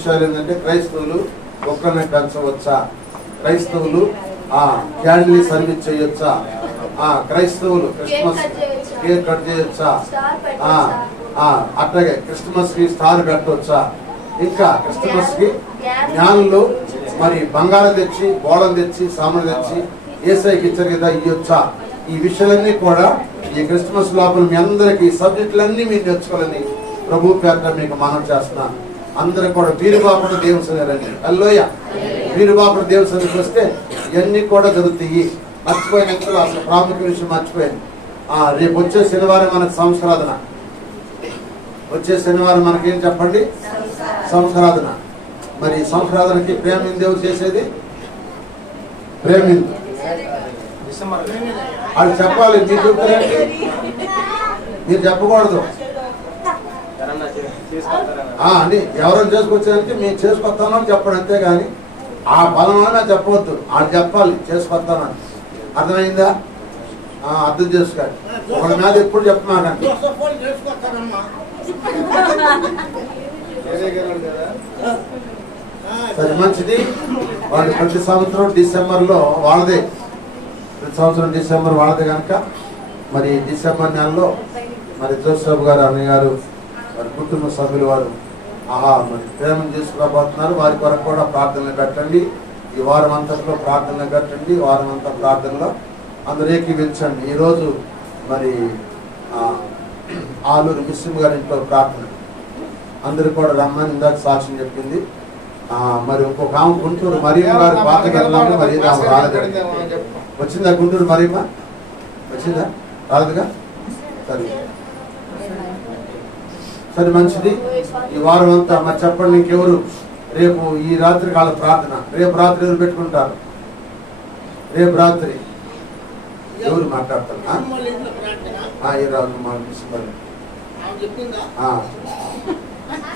విషయాలు ఏంటంటే క్రైస్తవులు ఒక్కరిని పెంచవచ్చా, క్రైస్తవులు క్యాండిల్ సర్వీస్ చేయొచ్చా, క్రైస్తవులు క్రిస్మస్ కేక్ కట్ చేయొచ్చా, అట్లాగే క్రిస్మస్ కి స్టార్ పెట్టవచ్చా, ఇంకా క్రిస్మస్ కి జ్ఞానులు మరి బంగారం తెచ్చి గోళం తెచ్చి సామాన్ తెచ్చి ఏసైకి ఇచ్చారు కదా ఇవ్వచ్చా. ఈ విషయాలన్నీ కూడా ఈ క్రిస్మస్ లోపల మీ అందరికి సబ్జెక్టులన్నీ మీరు నేర్చుకోవాలని ప్రభు పేట మీకు మనం చేస్తున్నాను. అందరూ కూడా వీరుబాపుడు దేవుని సన్నిధికి హల్లెలూయా. వీరుబాపుడు దేవుని సన్నిధికి వస్తే ఇవన్నీ కూడా జరుగుతాయి. మర్చిపోయినట్లు అసలు ప్రాముఖ్య విషయం మర్చిపోయింది. రేపు వచ్చే శనివారం మనకు సంస్కారాధన. వచ్చే శనివారం మనకేం చెప్పండి, సంస్కారాధన. మరి సంస్కారాధనకి ప్రేమింది ఎవరు చేసేది? ప్రేమింది అది చెప్పాలి. మీరు చెప్తారండి, మీరు చెప్పకూడదు అని. ఎవరైనా చేసుకొచ్చేదానికి మేము చేసుకొస్తామని చెప్పండి, అంతేగాని ఆ బలమైనా చెప్పవద్దు. అది చెప్పాలి చేసుకొస్తామని. అర్థమైందా? అర్థం చేసుకోండి. ఒకరి మీద ఎప్పుడు చెప్పమాకండి. సరే మంచిది. వాళ్ళు ప్రతి సంవత్సరం డిసెంబర్లో వాళ్ళదే, ప్రతి సంవత్సరం డిసెంబర్ వాళ్ళదే కనుక మరి డిసెంబర్ నెలలో మరి జోసెఫ్ గారు అన్నయ్య గారు మరి కుటుంబ సభ్యులు వారు మరి ప్రేమను తీసుకురాబోతున్నారు. వారి కొరకు కూడా ప్రార్థనలు పెట్టండి. ఈ వారం అంతట్లో ప్రార్థనలు పెట్టండి. వారం అంతా ప్రార్థనలో అందరూ ఏకీవించండి. ఈరోజు మరి ఆలూరు మిస్సిం గారి ఇంట్లో ప్రార్థన అందరూ కూడా రమ్మని ఇందాక సాక్ష్యం చెప్పింది. మరి ఇంకొక ఆమె గుంటూరు మరియమ్మ గారి పాతకి వెళ్ళాము. మరి ఆమె రాలేదు. వచ్చిందా గుంటూరు మరియమ్మ? వచ్చిందా? రాలేదుగా? సరే సరే మంచిది. ఈ వారం అంతా మరి చెప్పండి ఇంకెవరు రేపు ఈ రాత్రి కాల ప్రార్థన. రేపు రాత్రి ఎవరు పెట్టుకుంటారు? రేపు రాత్రి ఎవరు మాట్లాడతారు?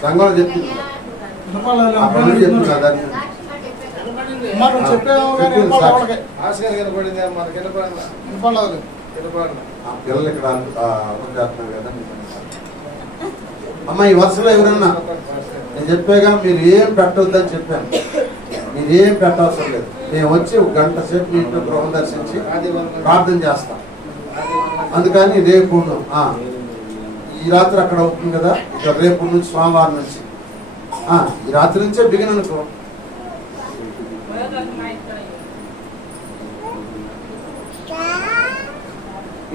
సంఘంలో చెప్పింది చెప్తున్నా దాన్ని పిల్లలు ఇక్కడ చేస్తున్నారు కదా. అమ్మ ఈ వరుసలో ఎవరన్నా నేను చెప్పాగా మీరు ఏం పెట్టవద్దని చెప్పాను. మీరు ఏం పెట్టవసరం లేదు. మేము వచ్చి ఒక గంట సేపు మీ ఇంట్లో గృహం దర్శించి ప్రార్థన చేస్తాం. అందుకని రేపు ఈ రాత్రి అక్కడ అవుతుంది కదా, ఇక్కడ రేపు నుంచి సోమవారం నుంచి ఈ రాత్రి నుంచే బిగిన్ అనుకో.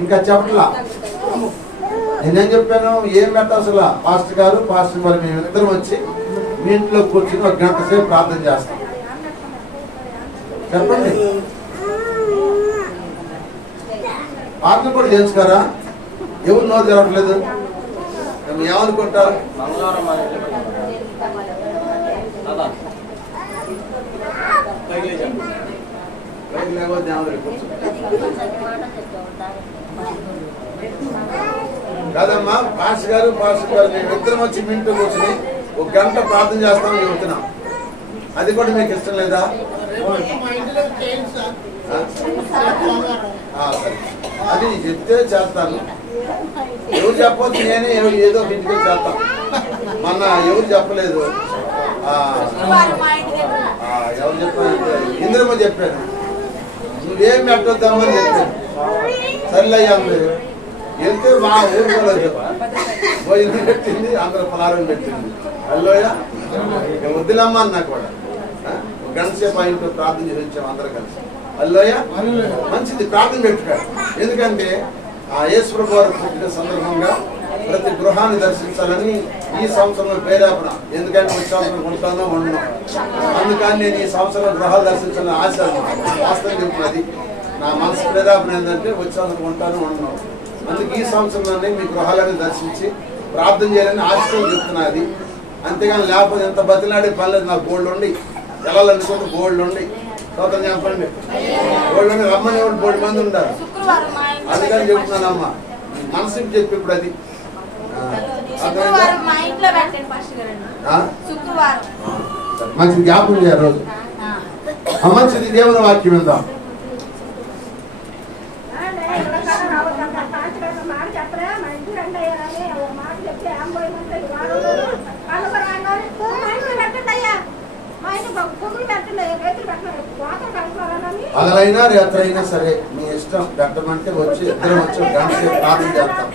ఇంకా చెప్పట్లా నేనేం చెప్పాను, ఏం పెట్టాల్సిన పాస్టర్ గారు పాస్టర్ గారు మేమిద్దరం వచ్చి మీ ఇంట్లో కూర్చుని ఒక గంట సేపు ప్రార్థన చేస్తాం. చెప్పండి. ప్రార్థన కూడా చేసుకోరా? ఎవరు నోరు తెరవట్లేదు? ఏమనుకుంటారు? కాదమ్మా, పాస్టర్ గారు మేము ఇద్దరం వచ్చి మీ ఇంట్లో కూర్చుని ఒక గంట ప్రార్థన చేస్తామని చెబుతున్నాం. అది కూడా మీకు ఇష్టం లేదా? అది చెప్తే చేస్తాను. ఎవరు చెప్పవచ్చు, నేనే ఏదో ఇంటికి చేస్తాను. మొన్న ఎవరు చెప్పలేదు, ఎవరు చెప్పాను, ఇంద్రమ్మ చెప్పాను. నువ్వేం పెట్టొద్దామని చెప్పాను. సర్లయ్యా మీరు వెళ్తే మా ఊరు భోజనం పెట్టింది, అందరూ పలారం పెట్టింది. అల్లోయ వద్దులమ్మ అన్నా కూడా గంట సేపు ఆ ఇంట్లో ప్రార్థన చేసి వచ్చాము అందరూ కలిసి. అల్లోయ మంచిది, ప్రార్థన పెట్టుకోండి. ఎందుకంటే ఆ యేసుప్రభు వారు పుట్టిన సందర్భంగా ప్రతి గృహాన్ని దర్శించాలని ఈ సంవత్సరంలో ప్రేరేపణ. ఎందుకంటే వచ్చే సంవత్సరం ఉంటానో ఉండను, అందుకని నేను ఈ సంవత్సరం గృహాలు దర్శించాలని ఆశ. వాస్తవం చెప్తున్నది నా మనసు ప్రేరేపణ ఏంటంటే వచ్చే సంవత్సరం ఉంటానో ఉండను. అందుకే ఈ సంవత్సరంలోనే మీ గృహాలను దర్శించి ప్రార్థన చేయాలని ఆశతో చెప్తున్నది. అంతేగాని లేకపోతే ఎంత బతిలాడే పర్లేదు. నాకు గోల్డ్ ఉండి వెళ్ళాలనుకుంటే గోల్డ్ ఉండి సోదరు చెప్పండి, గోల్డ్ ఉండి రమ్మని ఎవరు 3 మంది ఉంటారు. అందుకని చెప్తున్నానమ్మా, మనసుకి చెప్పి ఇప్పుడు అది మంచిది జ్ఞాపకం చేయాలి రోజు. మంచిది, దేవుని వాక్యం విందాం. పగలైనా రాత్రి అయినా సరే మీ ఇష్టం, పెట్టమంటే వచ్చి ఇద్దరం వచ్చి గంట ప్రార్థన చేస్తాం.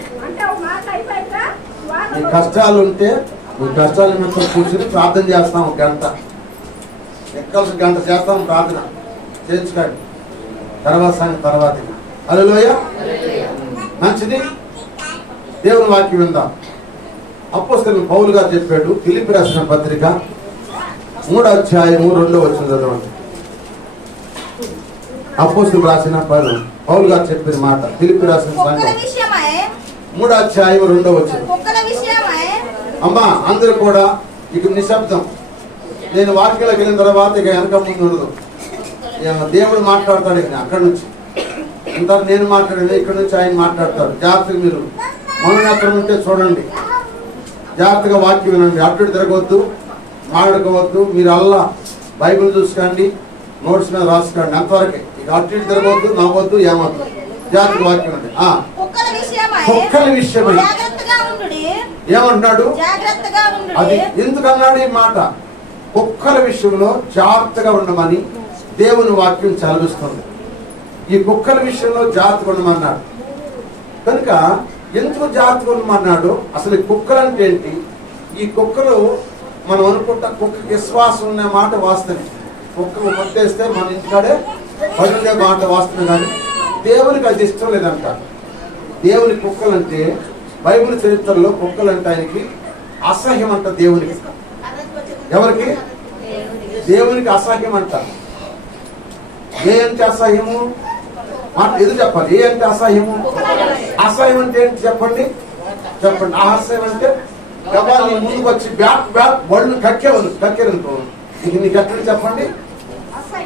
మీ కష్టాలు ఉంటే మీ కష్టాల మీద కూర్చొని ప్రార్థన చేస్తాం. ఒక గంట ఎక్కాల్సిన గంట చేస్తాం ప్రార్థన చేయించుకోండి. తర్వాత సంగతి తర్వాత. హల్లెలూయా. మంచిది. దేవుని వాక్యం విందాం. అపోస్తలుడైన పౌలు గారు చెప్పాడు, ఫిలిప్పీ రాసిన పత్రిక 3వ అధ్యాయము 2వ వచనం చదవండి. అపోస్తలుడు రాసిన పౌలు గారు చెప్పిన మాట, ఫిలిప్పీ రాసిన సంఘం 3వ అధ్యాయం 2వ వచనం. అమ్మా అందరూ కూడా ఇక నిశ్శబ్దం. నేను వాక్యాలకు వెళ్ళిన తర్వాత ఇక వెనక ముందు ఉండదు. దేవుడు మాట్లాడతాడు. ఇక అక్కడి నుంచి ఇంత నేను మాట్లాడేది, ఇక్కడ నుంచి ఆయన మాట్లాడతాడు. జాగ్రత్తగా మీరు మనం అక్కడ ఉంటే చూడండి, జాగ్రత్తగా వాక్యం వినండి. అటు తిరగవద్దు, మాట్లాడుకోవద్దు. మీరు అల్లా బైబిల్ చూసుకోండి, నోట్స్ మీద రాసుకోండి. అంతవరకే. ఇక అటు తిరగవద్దు, నవ్వద్దు, ఏమద్దు. జాగ్రత్తగా వాక్యం వినండి. కుక్కల విషయమై ఏమంటున్నాడు? అది ఎందుకన్నాడు ఈ మాట? కుక్కల విషయంలో జాగ్రత్తగా ఉండమని దేవుని వాక్యం చదివిస్తుంది. ఈ కుక్కల విషయంలో జాగ్రత్తగా ఉండమన్నాడు. కనుక ఎందుకు జాగ్రత్తగా ఉండమన్నాడు? అసలు ఈ కుక్కలు అంటే ఏంటి? ఈ కుక్కలు మనం అనుకుంటా కుక్కకి విశ్వాసం ఉన్న మాట వాస్తవం. కుక్కలు మొత్తేస్తే మన ఇంటికాడే పడుండే మాట వాస్తవం. కానీ దేవునికి అది ఇష్టం లేదంట. దేవుని కుక్కలంటే బైబిల్ చరిత్రలో కుక్కలంటే ఆయనకి అసహ్యం అంట. దేవునికి, ఎవరికి? దేవునికి అసహ్యం అంట. ఏ అంటే అసహ్యము? ఎదురు చెప్పాలి. ఏ అంటే అసహ్యము? అసహ్యం అంటే ఏంటి చెప్పండి, చెప్పండి. అసహ్యం అంటే నీ ముందుకు వచ్చి బ్యాక్ బ్యాక్ బళ్ళు కక్కేరనుకో, ఇక నీకు ఎక్కడ చెప్పండి,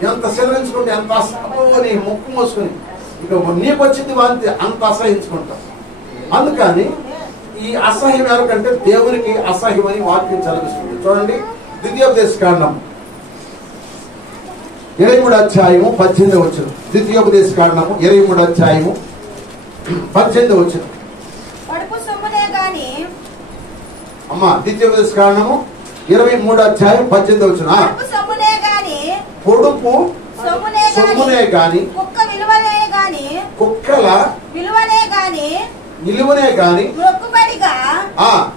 ఎంత సెలవించుకుంటే ఎంత నీ ముక్కు మోసుకుని ఇక నీకు వచ్చింది వాంతి అంత అసహించుకుంటాం. అందుకని ఈ అసహ్యం ఎవరికంటే దేవునికి అసహ్యం అని వాక్యం చదివిస్తుంది. చూడండి, ద్వితీయోపదేశకాండం 23వ అధ్యాయము 18వ వచనం. ద్వితీయోపదేశకాండము 23వ అధ్యాయము 18వ వచనం. అమ్మా ద్వితీయోపదేశకాండము 23వ అధ్యాయం 18వ వచనం. పొడుపు సొమ్మునే గాని కుక్కల నిలువనే గాని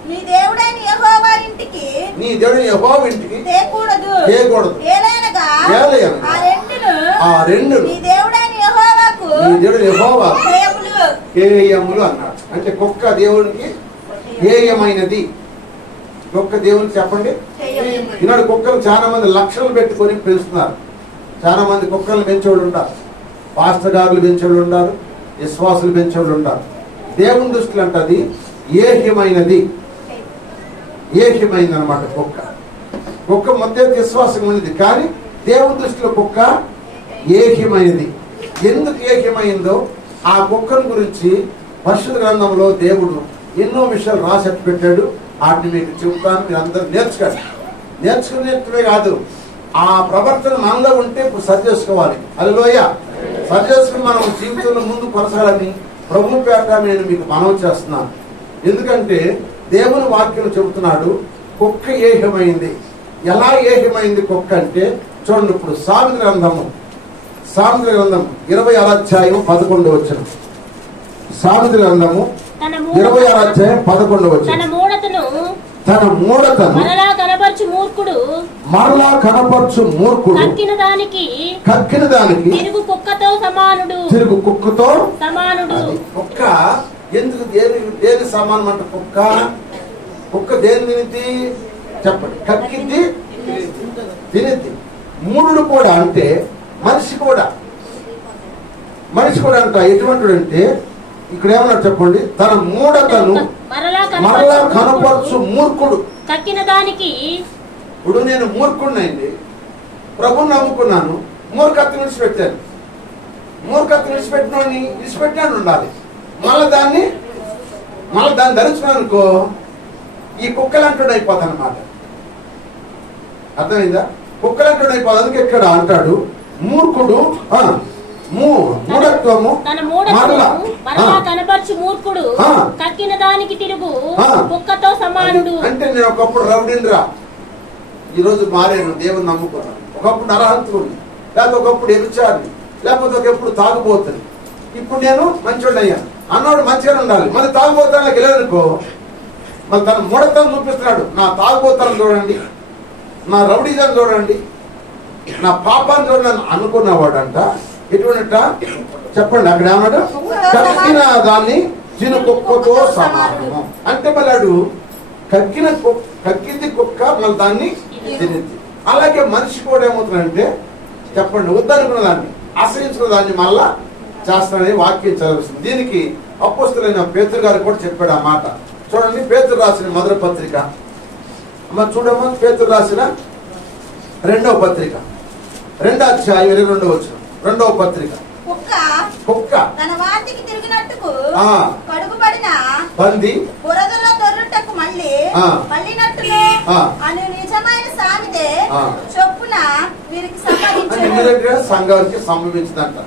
నీ దేవుడైన యెహోవా ఇంటికి తేకూడదు. ఆ రెండు నీ దేవుడైన యెహోవాకు హేయములు అన్నాడు. అంటే కుక్క దేవునికి హేయమైనది. కుక్క దేవునికి చెప్పండి. ఈనాడు కుక్కలు చాలా మంది లక్షలు పెట్టుకొని పెంచుతున్నారు. చాలా మంది కుక్కలు పెంచేవాళ్ళు ఉంటారు, పాస్టర్ గారులు పెంచేవాళ్ళు ఉంటారు, విశ్వాసులు పెంచేవాళ్ళు ఉంటారు. దేవుని దృష్టిలో అంటే అది ఏహ్యమైనది. ఏహ్యమైంది అనమాట కుక్క. కుక్క మొత్తం విశ్వాసం ఉన్నది, కానీ దేవుని దృష్టిలో కుక్క ఏహ్యమైనది. ఎందుకు ఏహ్యమైందో ఆ కుక్కను గురించి పరిశుద్ధ గ్రంథంలో దేవుడు ఎన్నో విషయాలు రాసి పెట్టాడు. వాటిని మీకు చెబుతాను. మీరు అందరూ నేర్చుకోండి. నేర్చుకునేట్టువే కాదు, ఆ ప్రవర్తన మనలో ఉంటే ఇప్పుడు సరి చేసుకోవాలి. హల్లెలూయా. సరి చేసుకుని మనం జీవితంలో ముందు కొనసాగాలని ప్రభు పేట నేను మీకు మనవి చేస్తున్నాను. ఎందుకంటే దేవుని వాక్యం చెబుతున్నాడు కుక్క ఏహ్యమైంది. ఎలా ఏహ్యమైంది కుక్క అంటే చూడండి. ఇప్పుడు సామెతల గ్రంథం 26వ అధ్యాయం 11వ వచనం. సామెతల గ్రంథము 26వ అధ్యాయం 11వ వచనం. తన మూఢతను మరలా కనపరచు మూర్ఖుడు కక్కిన దానికి తిరుగు కుక్కతో సమానుడు. కుక్క ఎందుకు దేని సమానం అంట? కుక్క దేని తినిద్ది చెప్పండి? కక్కిద్ది, తినిద్ది. మూఢుడు కూడా అంటే మనిషి కూడా అంట ఎటువంటి అంటే ఇక్కడ ఏమన్నా చెప్పండి, తన మూఢతను మరలా కనపరచు మూర్ఖుడు కక్కిన దానికి. ఇప్పుడు నేను మూర్ఖుడినండి, ప్రభుని నమ్ముకున్నాను, మూర్ఖత్వం విడిచిపెట్టాను. మూర్ఖత్వం విడిచిపెట్టాను ఉండాలి. మళ్ళీ దాన్ని ధరించుకున్నాను అనుకో, ఈ కుక్కలంటుడు అయిపోతాను అన్నమాట. అర్థమైందా? కుక్కలంటుడు అయిపోతుంది. అందుకే ఇక్కడ అంటాడు మూర్ఖుడు మూఢత్వము కనపరచు మూర్ఖుడు కక్కిన దానికి తిరుగు కుక్కతో సమానుడు. అంటే నేను ఒకప్పుడు రౌడీంద్రా, ఈ రోజు మారాను, దేవుని నమ్ముకున్నాను. ఒకప్పుడు నరహంతుడిని, లేకపోతే ఒకప్పుడు ఎరుచారిని, లేకపోతే ఒకప్పుడు తాగుబోతుంది. ఇప్పుడు నేను మంచోడిని అయ్యాను అన్నవాడు మంచిగానే ఉండాలి. మరి తాగుబోతానికి వెళ్ళాలనుకో, మరి తన మూఢతనం చూపిస్తున్నాడు. నా తాగుబోతాను చూడండి, నా రౌడీజం చూడండి, నా పాపాన్ని చూడండి అనుకున్నవాడంట. ఎటువంట చెప్పండి, అక్కడ ఏమన్నాడు? కక్కిన దాన్ని చిన్న కుక్కతో సమానము అంటే మళ్ళాడు కక్కింది కుక్క మళ్ళీ దాన్ని తినింది. అలాగే మనిషి కూడా ఏమవుతుందంటే చెప్పండి, వద్దనుకున్న దాన్ని ఆశ్రయించుకున్న దాన్ని మళ్ళా చేస్తానని వాక్యం చదివిస్తుంది. దీనికి అపోస్తలుడైన పేతురు గారు కూడా చెప్పాడు ఆ మాట. చూడండి, పేతురు రాసిన మొదటి పత్రిక చూడమ్మా. పేతురు రాసిన 2వ పత్రిక 2వ అధ్యాయం 22వ వచనం. 2వ పత్రిక. కుక్క తన వాంతికి తిరిగినట్టుకు కడుగుబడిన పంది బురదలో దొర్లుటకు మళ్ళినట్టును అని నిజమైన సామెతే చొప్పున వీరికి సంభవించింది. సంఘానికి సంభవించిందంట.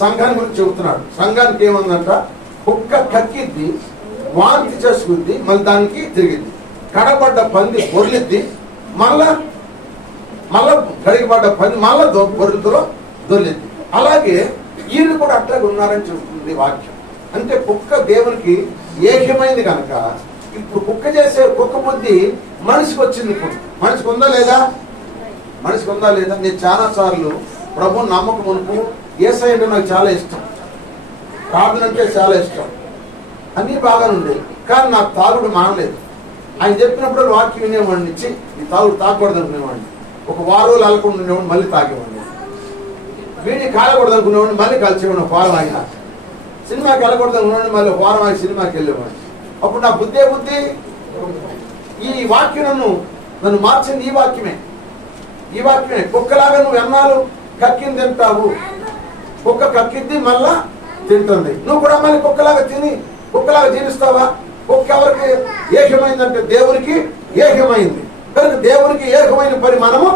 సంఘాన్ని గురించి చెబుతున్నాడు. సంఘానికి ఏముందంట? కుక్క కక్కిద్ది, వాంతి చేసుకుంది, మళ్ళీ దానికి తిరిగింది. కడబడ్డ పంది బొర్లిద్ది, మళ్ళా కడిగిపడ్డ పంది మళ్ళా బొర్లితో దొర్లిద్ది. అలాగే వీళ్ళు కూడా అట్లాగే ఉన్నారని చెబుతుంది వాక్యం. అంటే కుక్క దేవునికి ఏకమైంది కనుక ఇప్పుడు కుక్క చేసే కుక్క బుద్ధి మనిషికి వచ్చింది. ఇప్పుడు మనిషికి ఉందా లేదా? మనిషికి ఉందా లేదా? నేను చాలా సార్లు ప్రభు నమ్మకం మునుపు యేసయ్య అంటే నాకు చాలా ఇష్టం, ప్రార్థన అంటే చాలా ఇష్టం, అన్నీ బాగానే ఉండేది. కానీ నాకు తాగుడు మానలేదు. ఆయన చెప్పినప్పుడు వాక్యం వినేవాడిని, ఇచ్చి ఈ తాగుడు తాగకూడదు అనుకునేవాడిని. ఒక వారం అలకుండా ఉండేవాడిని, మళ్ళీ తాగేవాడిని. వీడిని కాలకూడదు అనుకునేవాడిని, మళ్ళీ కలిసేవాడిని. ఒక వారం ఆయన సినిమాకి వెళ్ళకూడదు అనుకునేవాడిని, మళ్ళీ ఒక వారం ఆయన సినిమాకి వెళ్ళేవాడిని. అప్పుడు నా బుద్ధి ఈ వాక్యం నన్ను మార్చింది. ఈ వాక్యమే కుక్కలాగా నువ్వు ఎన్నాళ్ళు కక్కింది తింటావు. కుక్క కక్కిద్ది మళ్ళా తింటుంది. నువ్వు కూడా మళ్ళీ కుక్కలాగా జీవిస్తావా? కుక్క ఎవరికి ఏకమైందంటే దేవునికి ఏకమైంది కనుక దేవునికి ఏకమైన పని మనము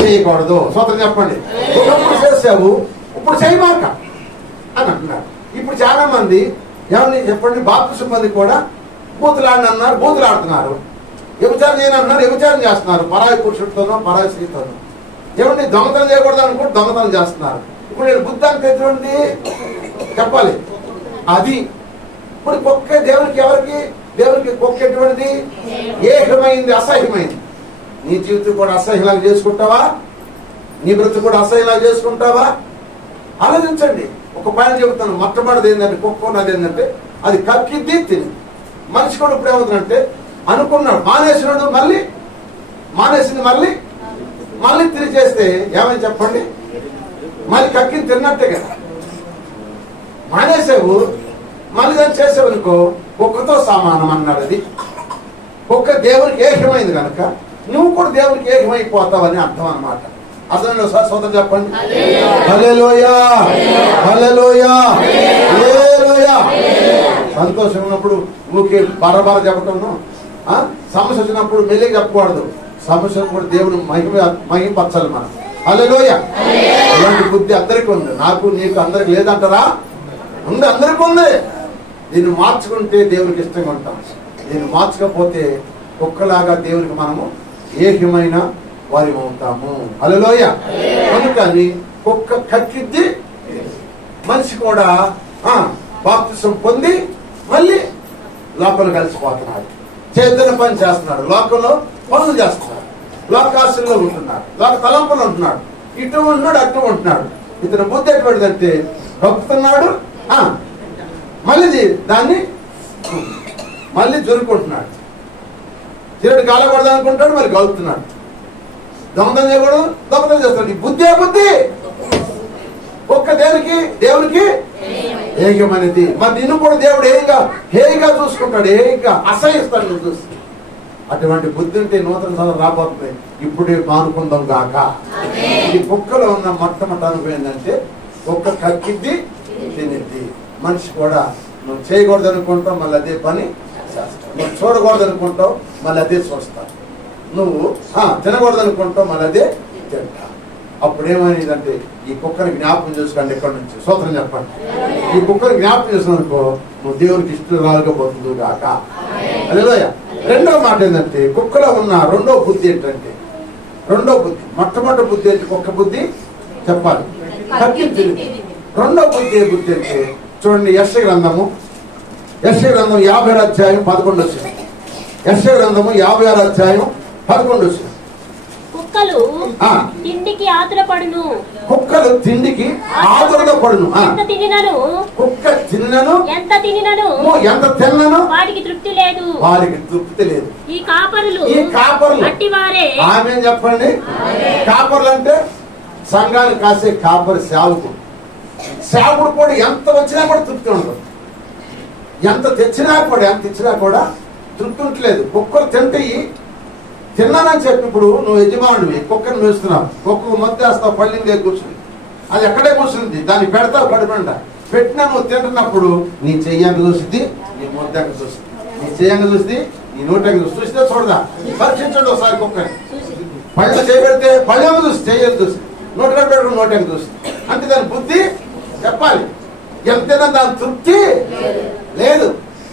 చేయకూడదు. స్వతంత్రం చెప్పండి. ఒకప్పుడు చేసావు, ఇప్పుడు చేయమాక అని అంటున్నారు. ఇప్పుడు చాలా మంది ఏమని చెప్పండి, బాప్తిసం మంది కూడా బూతులాడుతున్నారు, వ్యభిచారం చేయనన్నారు, వ్యభిచారం చేస్తున్నారు. పరాయి పురుషుడితోనో పరాయి స్త్రీతోనో. ఏమండి, దొంగతనం చేయకూడదు అనుకుంటే దొంగతనం చేస్తున్నారు. ఇప్పుడు నేను బుద్ధి అంటే ఎటువంటి చెప్పాలి అది. ఇప్పుడు కుక్క దేవునికి కుక్క ఎటువంటిది? ఏకమైంది, అసహ్యమైంది. నీ జీవితం కూడా అసహ్యంలాగా చేసుకుంటావా? నీ బ్రతుకు కూడా అసహ్యంలాగా చేసుకుంటావా? ఆలోచించండి. ఒక పైన చెబుతాను. మొట్టమొదటిది ఏంటంటే కుక్క ఉన్నది ఏంటంటే అది కక్కిద్ది తిని. మనిషి కూడా ఇప్పుడు ఏమవుతుందంటే అనుకున్నాడు, మానేసింది మళ్ళీ తిరిగి చేస్తే ఏమని చెప్పండి, మళ్ళీ కక్కింది తిన్నట్టే కదా. మానేసావు మళ్ళీ దాన్ని చేసావు అనుకో, కుక్కతో సమానం అన్నాడు. అది కుక్క దేవునికి ఏకమైంది కనుక నువ్వు కూడా దేవునికి ఏకమైపోతావని అర్థం అన్నమాట. అర్థం సార్ సోదరు చెప్పండి. హల్లెలూయా, హల్లెలూయా, హల్లెలూయా. సంతోషం ఉన్నప్పుడు ఊకే బరబర చెప్పటం, సమస్య వచ్చినప్పుడు మెల్లిగా చెప్పకూడదు. సమస్య కూడా దేవుని మహిమపరచాలి మనం. హల్లెలూయా. ఇలాంటి బుద్ధి అందరికీ ఉంది. నాకు నీకు అందరికి లేదంటారా? ఉంది, అందరికీ ఉంది. దీన్ని మార్చుకుంటే దేవునికి ఇష్టంగా ఉంటాం. దీన్ని మార్చకపోతే కుక్కలాగా దేవునికి మనము ఏకమైన వారి అవుతాము. హల్లెలూయా. అందుకని కుక్క కక్కిద్ది, మనిషి కూడా బాప్తిసం పొంది మళ్ళీ లోపల కలిసిపోతున్నాడు. చేతుల పని చేస్తున్నాడు, లోకంలో పనులు చేస్తున్నాడు, లోకాశల్లో ఉంటున్నాడు, లోక తలంపులు ఉంటున్నాడు, ఇటు ఉంటున్నాడు, అటు ఉంటున్నాడు. ఇతను బుద్ధి ఎటువంటిదంటే కక్కుతున్నాడు, మళ్ళీ జరుపుకుంటున్నాడు. చిరటి కాలకూడదు అనుకుంటాడు, మరి గలుపుతున్నాడు. దొంగతనం చేయకూడదు, దొంగతనం చేస్తాడు. ఈ బుద్ధి ఒక్క దేవునికి ఏకమైనది. మరి నిన్ను కూడా దేవుడు హేయిగా చూసుకుంటాడు, హేయిగా అసహిస్తాడు నువ్వు చూసి. అటువంటి బుద్ధి ఉంటే నూతన సంవత్సరం రాబోతుంది. ఇప్పుడే మానుకుందాం గాక. ఈ కుక్కలో ఉన్న మొట్టమొదటి అనుభవం ఏంటంటే కుక్క కక్కిద్ది తినిద్ది. మనిషి కూడా నువ్వు చేయకూడదు అనుకుంటావు, మళ్ళీ అదే పని చేస్తావు. నువ్వు చూడకూడదు అనుకుంటావు, మళ్ళీ అదే చూస్తావు. నువ్వు తినకూడదు అనుకుంటావు, మళ్ళీ అదే తింటావు. అప్పుడు ఏమైందంటే ఈ కుక్కని జ్ఞాపకం చేసుకోండి. ఎక్కడి నుంచి సూత్రం చెప్పండి. ఈ కుక్కని జ్ఞాపకం చేసిననుకో నువ్వు దేవునికి ఇష్టరాలుగా పోతుంది కాక. హల్లెలూయా. రెండవ మాట ఏంటంటే కుక్కలో ఉన్న రెండో బుద్ధి ఏంటంటే రెండో బుద్ధి. మొట్టమొదటి బుద్ధి అంటే ఒక్క బుద్ధి చెప్పాలి, కత్తి తెలివి. రెండో బుద్ధి ఏ బుద్ధి అంటే చూడండి, యెషయా గ్రంథము 50 అధ్యాయం 11 వచ్చింది. యెషయా గ్రంథము 56 అధ్యాయం 11 వచ్చింది. కుక్కలు తిండికి ఆతురపడును, కుక్కలు తిండికి ఆతురపడును. ఎంత తినినను, కుక్క తిన్నను, ఎంత తినినను, ఎంత తిన్నను వాటికి తృప్తి లేదు, వారికి తృప్తి లేదు. ఈ కాపరులు అట్టివారే. ఆమె చెప్పండి. కాపర్లు అంటే సంఘాన్ని కాసే కాపరి సేవకుడు. సేవకుడు కూడా ఎంత వచ్చినా కూడా తృప్తి ఉండదు. ఎంత తెచ్చినా కూడా తృప్తి ఉండట్లేదు. కుక్కలు తింటాయి, తిన్నానని చెప్పి ఇప్పుడు నువ్వు యజమానుడివి, కుక్కను మేస్తున్నావు, కుక్క మొత్తేస్తావు, పళ్ళిన దగ్గర కూర్చుని, అది ఎక్కడే కూర్చుంది, దాన్ని పెడతావు కడుపుంట. పెట్టినా నువ్వు తింటున్నప్పుడు నీ చెయ్యంగా చూస్తుంది, నీ ముద్దంగా చూస్తుంది, నీ చెయ్యంగా చూస్తుంది, నీ నోటంగా చూస్తే చూడదా, పరీక్షించండి ఒకసారి కుక్కని. పళ్ళు చేయబెడితే పళ్ళేమో చూసి, చెయ్యని చూసి, నోటు పెట్టుకుని నోటంగా చూస్తుంది. అంటే దాని బుద్ధి చెప్పాలి. ఎంతైనా దాని తృప్తి లేదు.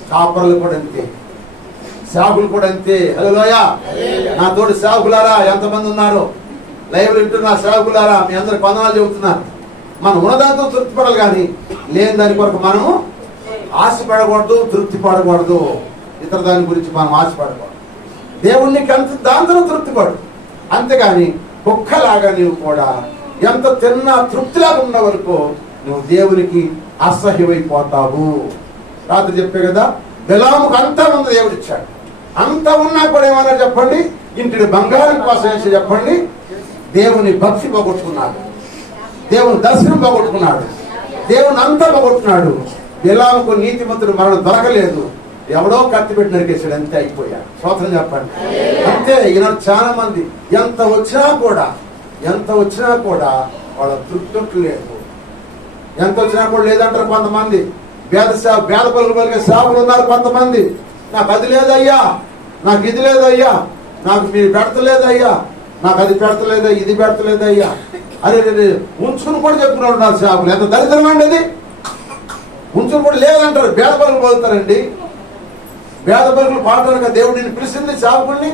కాపర్లు కూడా అంతే, సేవకులు కూడా అంతే. హల్లెలూయా. నా తోటి సేవకులారా ఎంతమంది ఉన్నారు, లైవ్ వింటున్న సేవకులారా, మీ అందరికి వందనాలు చెబుతున్నారు. మనం ఉన్నదాంతో తృప్తి పడాలి, కానీ లేని దాని కొరకు మనము ఆశపడకూడదు, తృప్తి పడకూడదు. ఇతర దాని గురించి మనం ఆశపడకూడదు. దేవునికి అంత దాంతో తృప్తి పడు. అంతేగాని కుక్కలాగా నీవు కూడా ఎంత తిన్నా తృప్తిలాగా ఉన్న వరకు నువ్వు దేవునికి అసహ్యమైపోతావు. రాత్రి చెప్పే కదా, బిలాముకు అంతా ఉంది దేవుడిచ్చాడు. అంతా ఉన్నా కూడా ఏమన్నా చెప్పండి, ఇంటిని బంగారం కోసం వేసి చెప్పండి, దేవుని భక్తి పోగొట్టుకున్నాడు, దేవుని దర్శనం పోగొట్టుకున్నాడు, దేవుని అంతా పోగొట్టుకున్నాడు. బిలాముకు నీతిమంతుడు మరణం దొరకలేదు, ఎవడో కత్తి పెట్టి నరికేసాడు, అంతే అయిపోయాడు. స్తోత్రం చెప్పండి. అంతే. ఈనాడు చాలా మంది ఎంత వచ్చినా కూడా వాళ్ళ తృప్తి లేదు. ఎంత వచ్చినా కూడా లేదంటారు కొంతమంది. పేద పనులు పలికే సేవకులు ఉన్నారు కొంతమంది. నాకు అది లేదయ్యా, నాకు ఇది లేదయ్యా, నాకు మీరు పెడతలేదయ్యా, నాకు అది పెడతలేదా, ఇది పెడతలేదయ్యా, అదే ఉంచుకుని కూడా చెప్పుకున్నాడు నా సేవకులు. ఎంత దరిద్రం అండి అది. ఉంచుకుని కూడా లేదంటారు, పేద పనులు పలుకుతారండి. పేద పనులు పాడతారు. దేవుడు నేను పిలిచింది సేవకుడిని,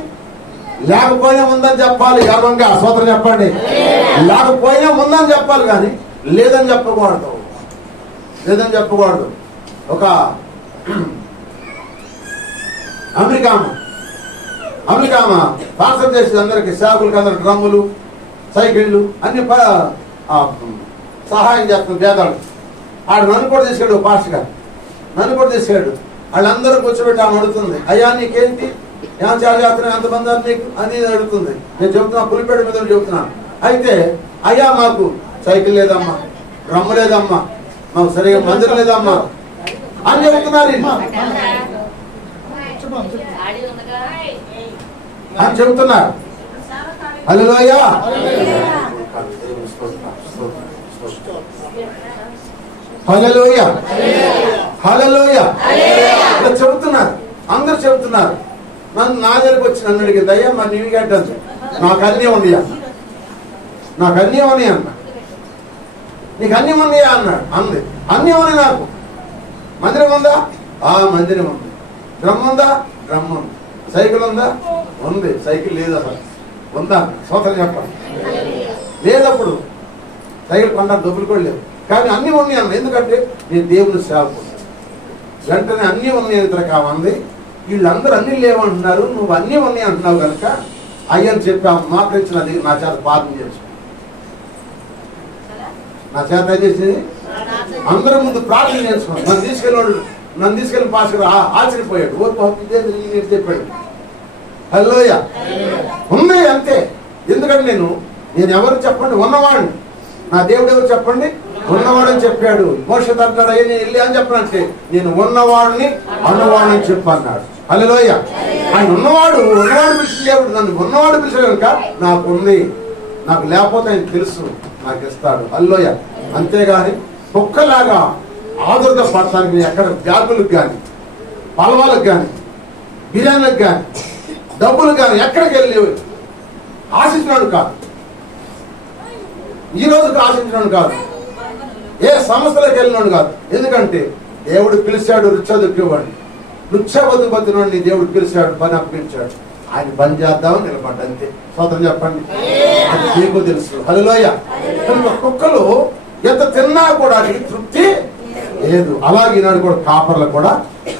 లేకపోయినా ఉందని చెప్పాలి. గర్వంగా స్తోత్రం చెప్పండి. లేకపోయినా ఉందని చెప్పాలి, కానీ లేదని చెప్పకూడదు. ఒక అమెరికా స్పాన్సర్ చేసేది అందరికి, సేవకులకి అందరికి డ్రమ్ములు, సైకిళ్ళు అన్ని సహాయం చేస్తుంది పేదవాళ్ళు. ఆడు నన్ను కూడా తీసుకెళ్ళాడు, పాస్టర్ గారు నన్ను కూడా తీసుకెళ్ళాడు. వాళ్ళందరూ కూర్చోబెట్టి ఆమె అడుగుతుంది, అయ్యా నీకేంటి, ఏమైనా చాలా చేస్తున్నావు, ఎంతమంది నీకు అని అడుగుతుంది. నేను చెబుతున్నా, పులిపేట మీద చెబుతున్నాను. అయితే అయ్యా మాకు సైకిల్ లేదమ్మా, డ్రమ్ము లేదమ్మా, మాకు సరిగా మందిరం లేదమ్మా అని చెబుతున్నారు అని చెబుతున్నారు. హల్లెలూయా. హల్లెలూయా. హల్లెలూయా. ఇలా చెబుతున్నారు, అందరు చెబుతున్నారు. నన్ను నా దగ్గరికి వచ్చి నన్ను అడిగింది, అయ్యా మరి నీవు గడ్డంది, నాకు అన్నీ ఉన్నాయా, నాకు అన్నీ ఉన్నాయి అన్న. నీకు అన్నీ ఉన్నాయా అన్నాడు. అన్నీ ఉన్నాయి నాకు. మందిరం ఉందా? మందిరం ఉంది. డ్రమ్ ఉందా? డ్రమ్ ఉంది. సైకిల్ ఉందా? ఉంది. సైకిల్ లేదు అసలు. ఉందా? స్తోత్రం చెప్పండి. లేదప్పుడు సైకిల్ కొన్నా డబ్బులు కూడా లేవు, కానీ అన్నీ ఉన్నాయి అన్న. ఎందుకంటే నేను దేవుని సేవకుడు. వెంటనే అన్నీ ఉన్నాయి ఇతర కావంది. వీళ్ళందరూ అన్నీ లేవంటున్నారు, నువ్వు అన్నీ ఉన్నాయి అంటున్నావు కనుక అయ్యని చెప్పాము. మాట్లాడించినది నా చేత ప్రార్థన చేసు, నా చేత చేసింది అందరి ముందు ప్రార్థన చేసుకున్నాను. నన్ను తీసుకెళ్ళి పాస్టర్ ఆశ్చర్యపోయాడు. నేను చెప్పాడు. హల్లెలూయా. ఉంది అంతే. ఎందుకంటే నేను ఎవరు చెప్పండి, ఉన్నవాడిని. నా దేవుడు ఎవరు చెప్పండి, ఉన్నవాడని చెప్పాడు. మోషే అంటాడు, అయ్యా నేను వెళ్ళి అని చెప్పనంటే నేను ఉన్నవాడిని అన్నవాడిని చెప్పన్నాడు. హల్లెలూయా. ఆయన ఉన్నవాడు పిలిచిన దేవుడు. నన్ను ఉన్నవాడు పిలిచిన కనుక నాకు ఉంది, నాకు లేకపోతే ఆయన తెలుసు, నాకు ఇస్తాడు. హల్లెలూయా. అంతేగాని కుక్కలాగా ఆదుర్గా పడటానికి ఎక్కడ బ్యాగులకు కానీ, పలవాలకు కానీ, బిర్యానీలకు కానీ, డబ్బులకు కానీ ఎక్కడికి వెళ్ళి ఆశించినాడు కాదు. ఈ రోజుకి ఆశించినాడు కాదు. ఏ సంస్థలకు వెళ్ళినాడు కాదు. ఎందుకంటే దేవుడు పిలిచాడు రుచ్చ దుఃఖవాడిని, రుచ్చ బతుకుబతుని దేవుడు పిలిచాడు, పని అప్పించాడు. ఆయన పని చేద్దామని నిలబడ్డా అంతే. స్తోత్రం చెప్పండి. మీకు తెలుసు. హల్లెలూయా. కుక్కలు ఎంత తిన్నా కూడా అది తృప్తి లేదు. అలాగే ఈనాడు కూడా కాపర్లు కూడా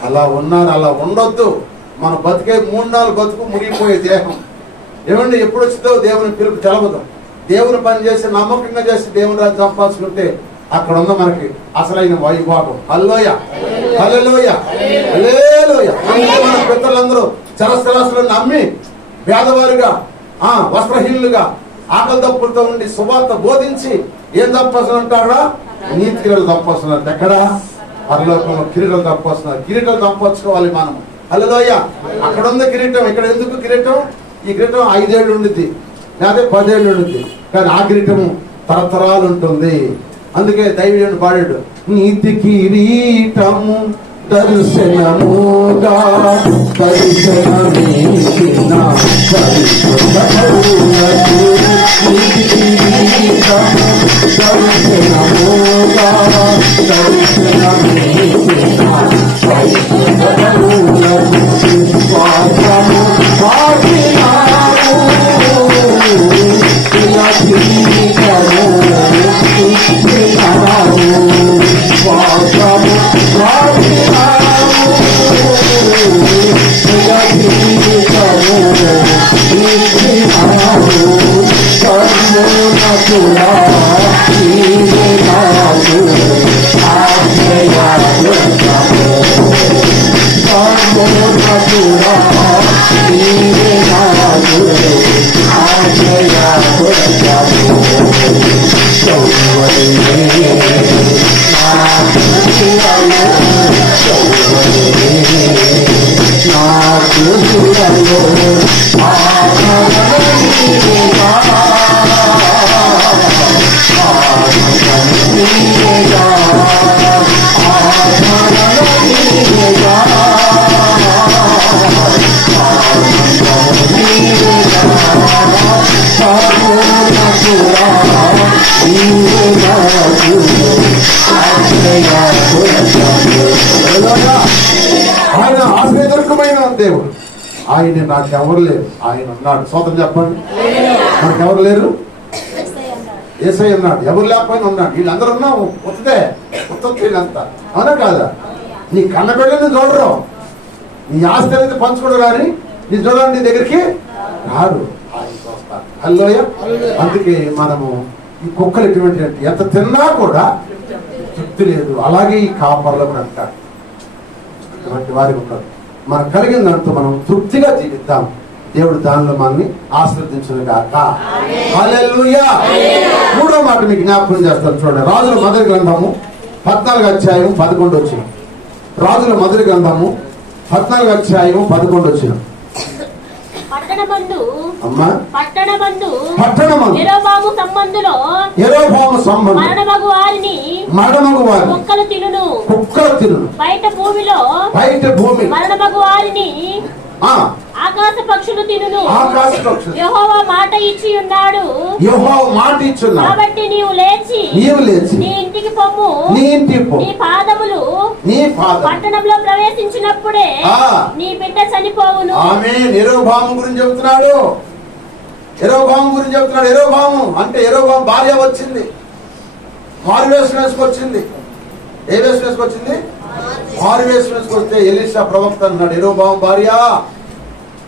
అలా ఉన్నారు. అలా ఉండొద్దు. మన బతికే 3-4 బతుకు మునిగిపోయే దేహం. ఏమండి ఎప్పుడు వచ్చిందో దేవుని పిలుపు తెలవదు. దేవుని పని చేసి నమ్మకంగా చేసి దేవుని రాజు సంపాదించుకుంటే అక్కడ ఉన్న మనకి అసలైన వైభాగం. హల్లెలూయా, హల్లెలూయా, హల్లెలూయా. మన పితరులందరూ చరస్థలాలను నమ్మి పేదవారుగా వస్త్రహీనులుగా ఆకలి దప్పులతో ఉండి సువార్త బోధించి ఏం తప్పొస్తుంటారా? నీతి కిరీటాలు తప్పొస్తున్నారు. ఎక్కడ? పరలోకంలో కిరీటాలు తప్పొస్తున్నారు. కిరీటాలు తప్పొచ్చుకోవాలి మనం. హల్లెలూయా. అక్కడ ఉంది కిరీటం. ఇక్కడ ఎందుకు కిరీటం? ఈ కిరీటం 5 ఏళ్ళు ఉండిద్ది, లేదా 10 ఏళ్ళు ఉండిద్ది. కానీ ఆ కిరీటము తరతరాలు ఉంటుంది. అందుకే దైవజనుడు పాడాడు, నీతి కిరీటము దర్శనముగా దర్శనమీసిన నీతి కిరీటము దర్శనముగా దర్శనమీసిన విశ్వాసము భాగ్యము ఇలా కిరీటము స్వాసము ఆయన ఆశ్రయదుర్గమైన దేవుడు. ఆయన నాకెవరు లేరు, ఆయన ఉన్నాడు. స్తోత్రం చెప్పండి. నాకెవరు లేరు, యేసయ్య ఉన్నాడు. ఎవరు లేకపోయినా ఉన్నాడు. వీళ్ళందరూ ఉన్నావు ఉత్తదే ఉత్త వీళ్ళంతా. అవునా కాదా? నీ కన్నబిడ్డని చూడరు, నీ ఆస్తి అనేది పంచుకోడు, కానీ నీ చూడండి నీ దగ్గరికి రాడు. ఆయన చూస్తారు. హల్లెలూయా. అందుకే మనము ఈ కుక్కలు ఎటువంటి ఎంత తిన్నా కూడా తృప్తి లేదు. అలాగే ఈ కాపర్లు కూడా అంటారు. ఇటువంటి వారికి ఉంటారు. మనకు కలిగిన దాంతో మనం తృప్తిగా జీవిద్దాం. దేవుడు దానిలో మనల్ని ఆశీర్వదించును గాక. హల్లెలూయా. 3వ మాట మీకు జ్ఞాపకం చేస్తాను చూడండి. రాజుల మొదటి గ్రంథము 14వ అధ్యాయం 11వ వచనం. రాజుల మొదటి గ్రంథము 14వ అధ్యాయం 11వ వచనం. పట్టణమందు యెరోబాము సంబంధులు మరణమగు వారిని కుక్కలు తినును. బయట భూమిలో మరణమగు వారిని ఆకాశ పక్షులు తినును. యెహోవా మాట ఇచ్చి ఉన్నాడు. కాబట్టి నీవు లేచి నీ ఇంటికి పొమ్ము. నీ పాదములు పట్టణంలో ప్రవేశించినప్పుడే నీ బిడ్డ చనిపోవును. ఆమేన్. యెరోబాము గురించి చెబుతున్నాడు. యెరోబాము అంటే యెరోబాము భార్య వచ్చింది, మారు వేషం వేసుకొచ్చింది. ఏ వేషం వేసుకొచ్చింది? మారు వేషం వేసుకొస్తే ఎలీషా ప్రవక్త అన్నాడు, యెరోబాము భార్య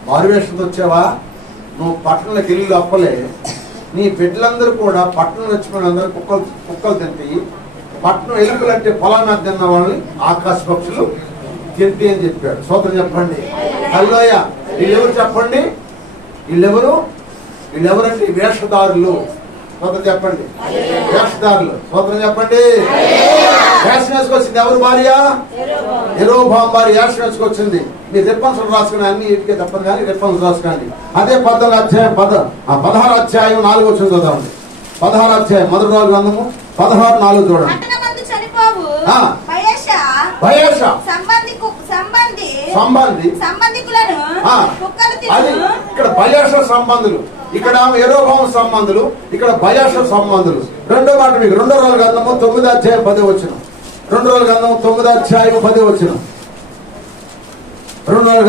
మారు వేషంతో వచ్చావా? నువ్వు పట్టణంలోకి ఇల్లు అప్పలే, నీ బిడ్డలందరూ కూడా పట్టణం వచ్చిన అందరూ కుక్కలు తింటాయి. పట్టణం ఎలుకలు అంటే పొలాన్ని తిన్న వాళ్ళని ఆకాశ పక్షులు తింటే అని చెప్పాడు. స్తోత్రం చెప్పండి. హల్లెలూయా. వీళ్ళెవరు చెప్పండి? వీళ్ళెవరంటే వేషధారులు. స్తోత్రం చెప్పండి. వేషధారులు. స్తోత్రం చెప్పండి. వేషం వేసుకొచ్చింది ఎవరు భార్య? యెరోబాము భార్య వేషం వేసుకొచ్చింది. మీ రిఫరెన్స్ రాసుకుని అన్ని ఇంటికే తప్పదు, కానీ రిఫరెన్స్ రాసుకోండి. అదే 16వ అధ్యాయం 16వ అధ్యాయం 4వ వచనం చదవండి. 16వ అధ్యాయం మొదటి రాజుల గ్రంథము 16:4 చూడండి. ఇక్కడ బయాష సంబంధులు, ఇక్కడ యెరోబాము సంబంధులు, ఇక్కడ బయాష సంబంధులు. రెండో మాట మీకు 2వ రాజుల గ్రంథము 9వ అధ్యాయం 10వ వచనం. 2వ రాజుల గ్రంథము 9వ అధ్యాయం 10వ వచనం. కుక్కల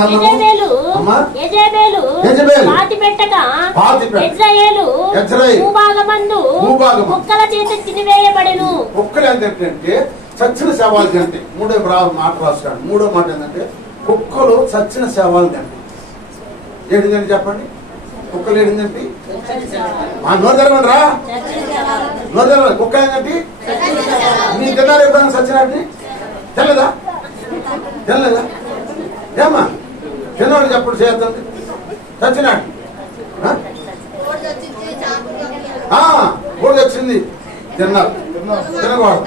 చేత తినివేయబడెను. కుక్కలు ఏంటంటే చచ్చిన శవాలు కంటే మూడో మాట రాస్తాడు. మూడో మాట ఏంటంటే కుక్కలు చచ్చిన శవాలు కంటే ఏడిందండి చెప్పండి. కుక్కలు ఏడిందండి నోరు తెరవండి రా, నోరు తెరవండి. కుక్క ఏంటంటే నీ తిన్నారు ఎప్పుడైనా చచ్చినట్టు తెల్లదా తెల్లదా ఏమా తిన్నాడు చెప్పడు చేస్తుంది చచ్చినట్టు కోడి వచ్చింది తిన్నారు తినకూడదు.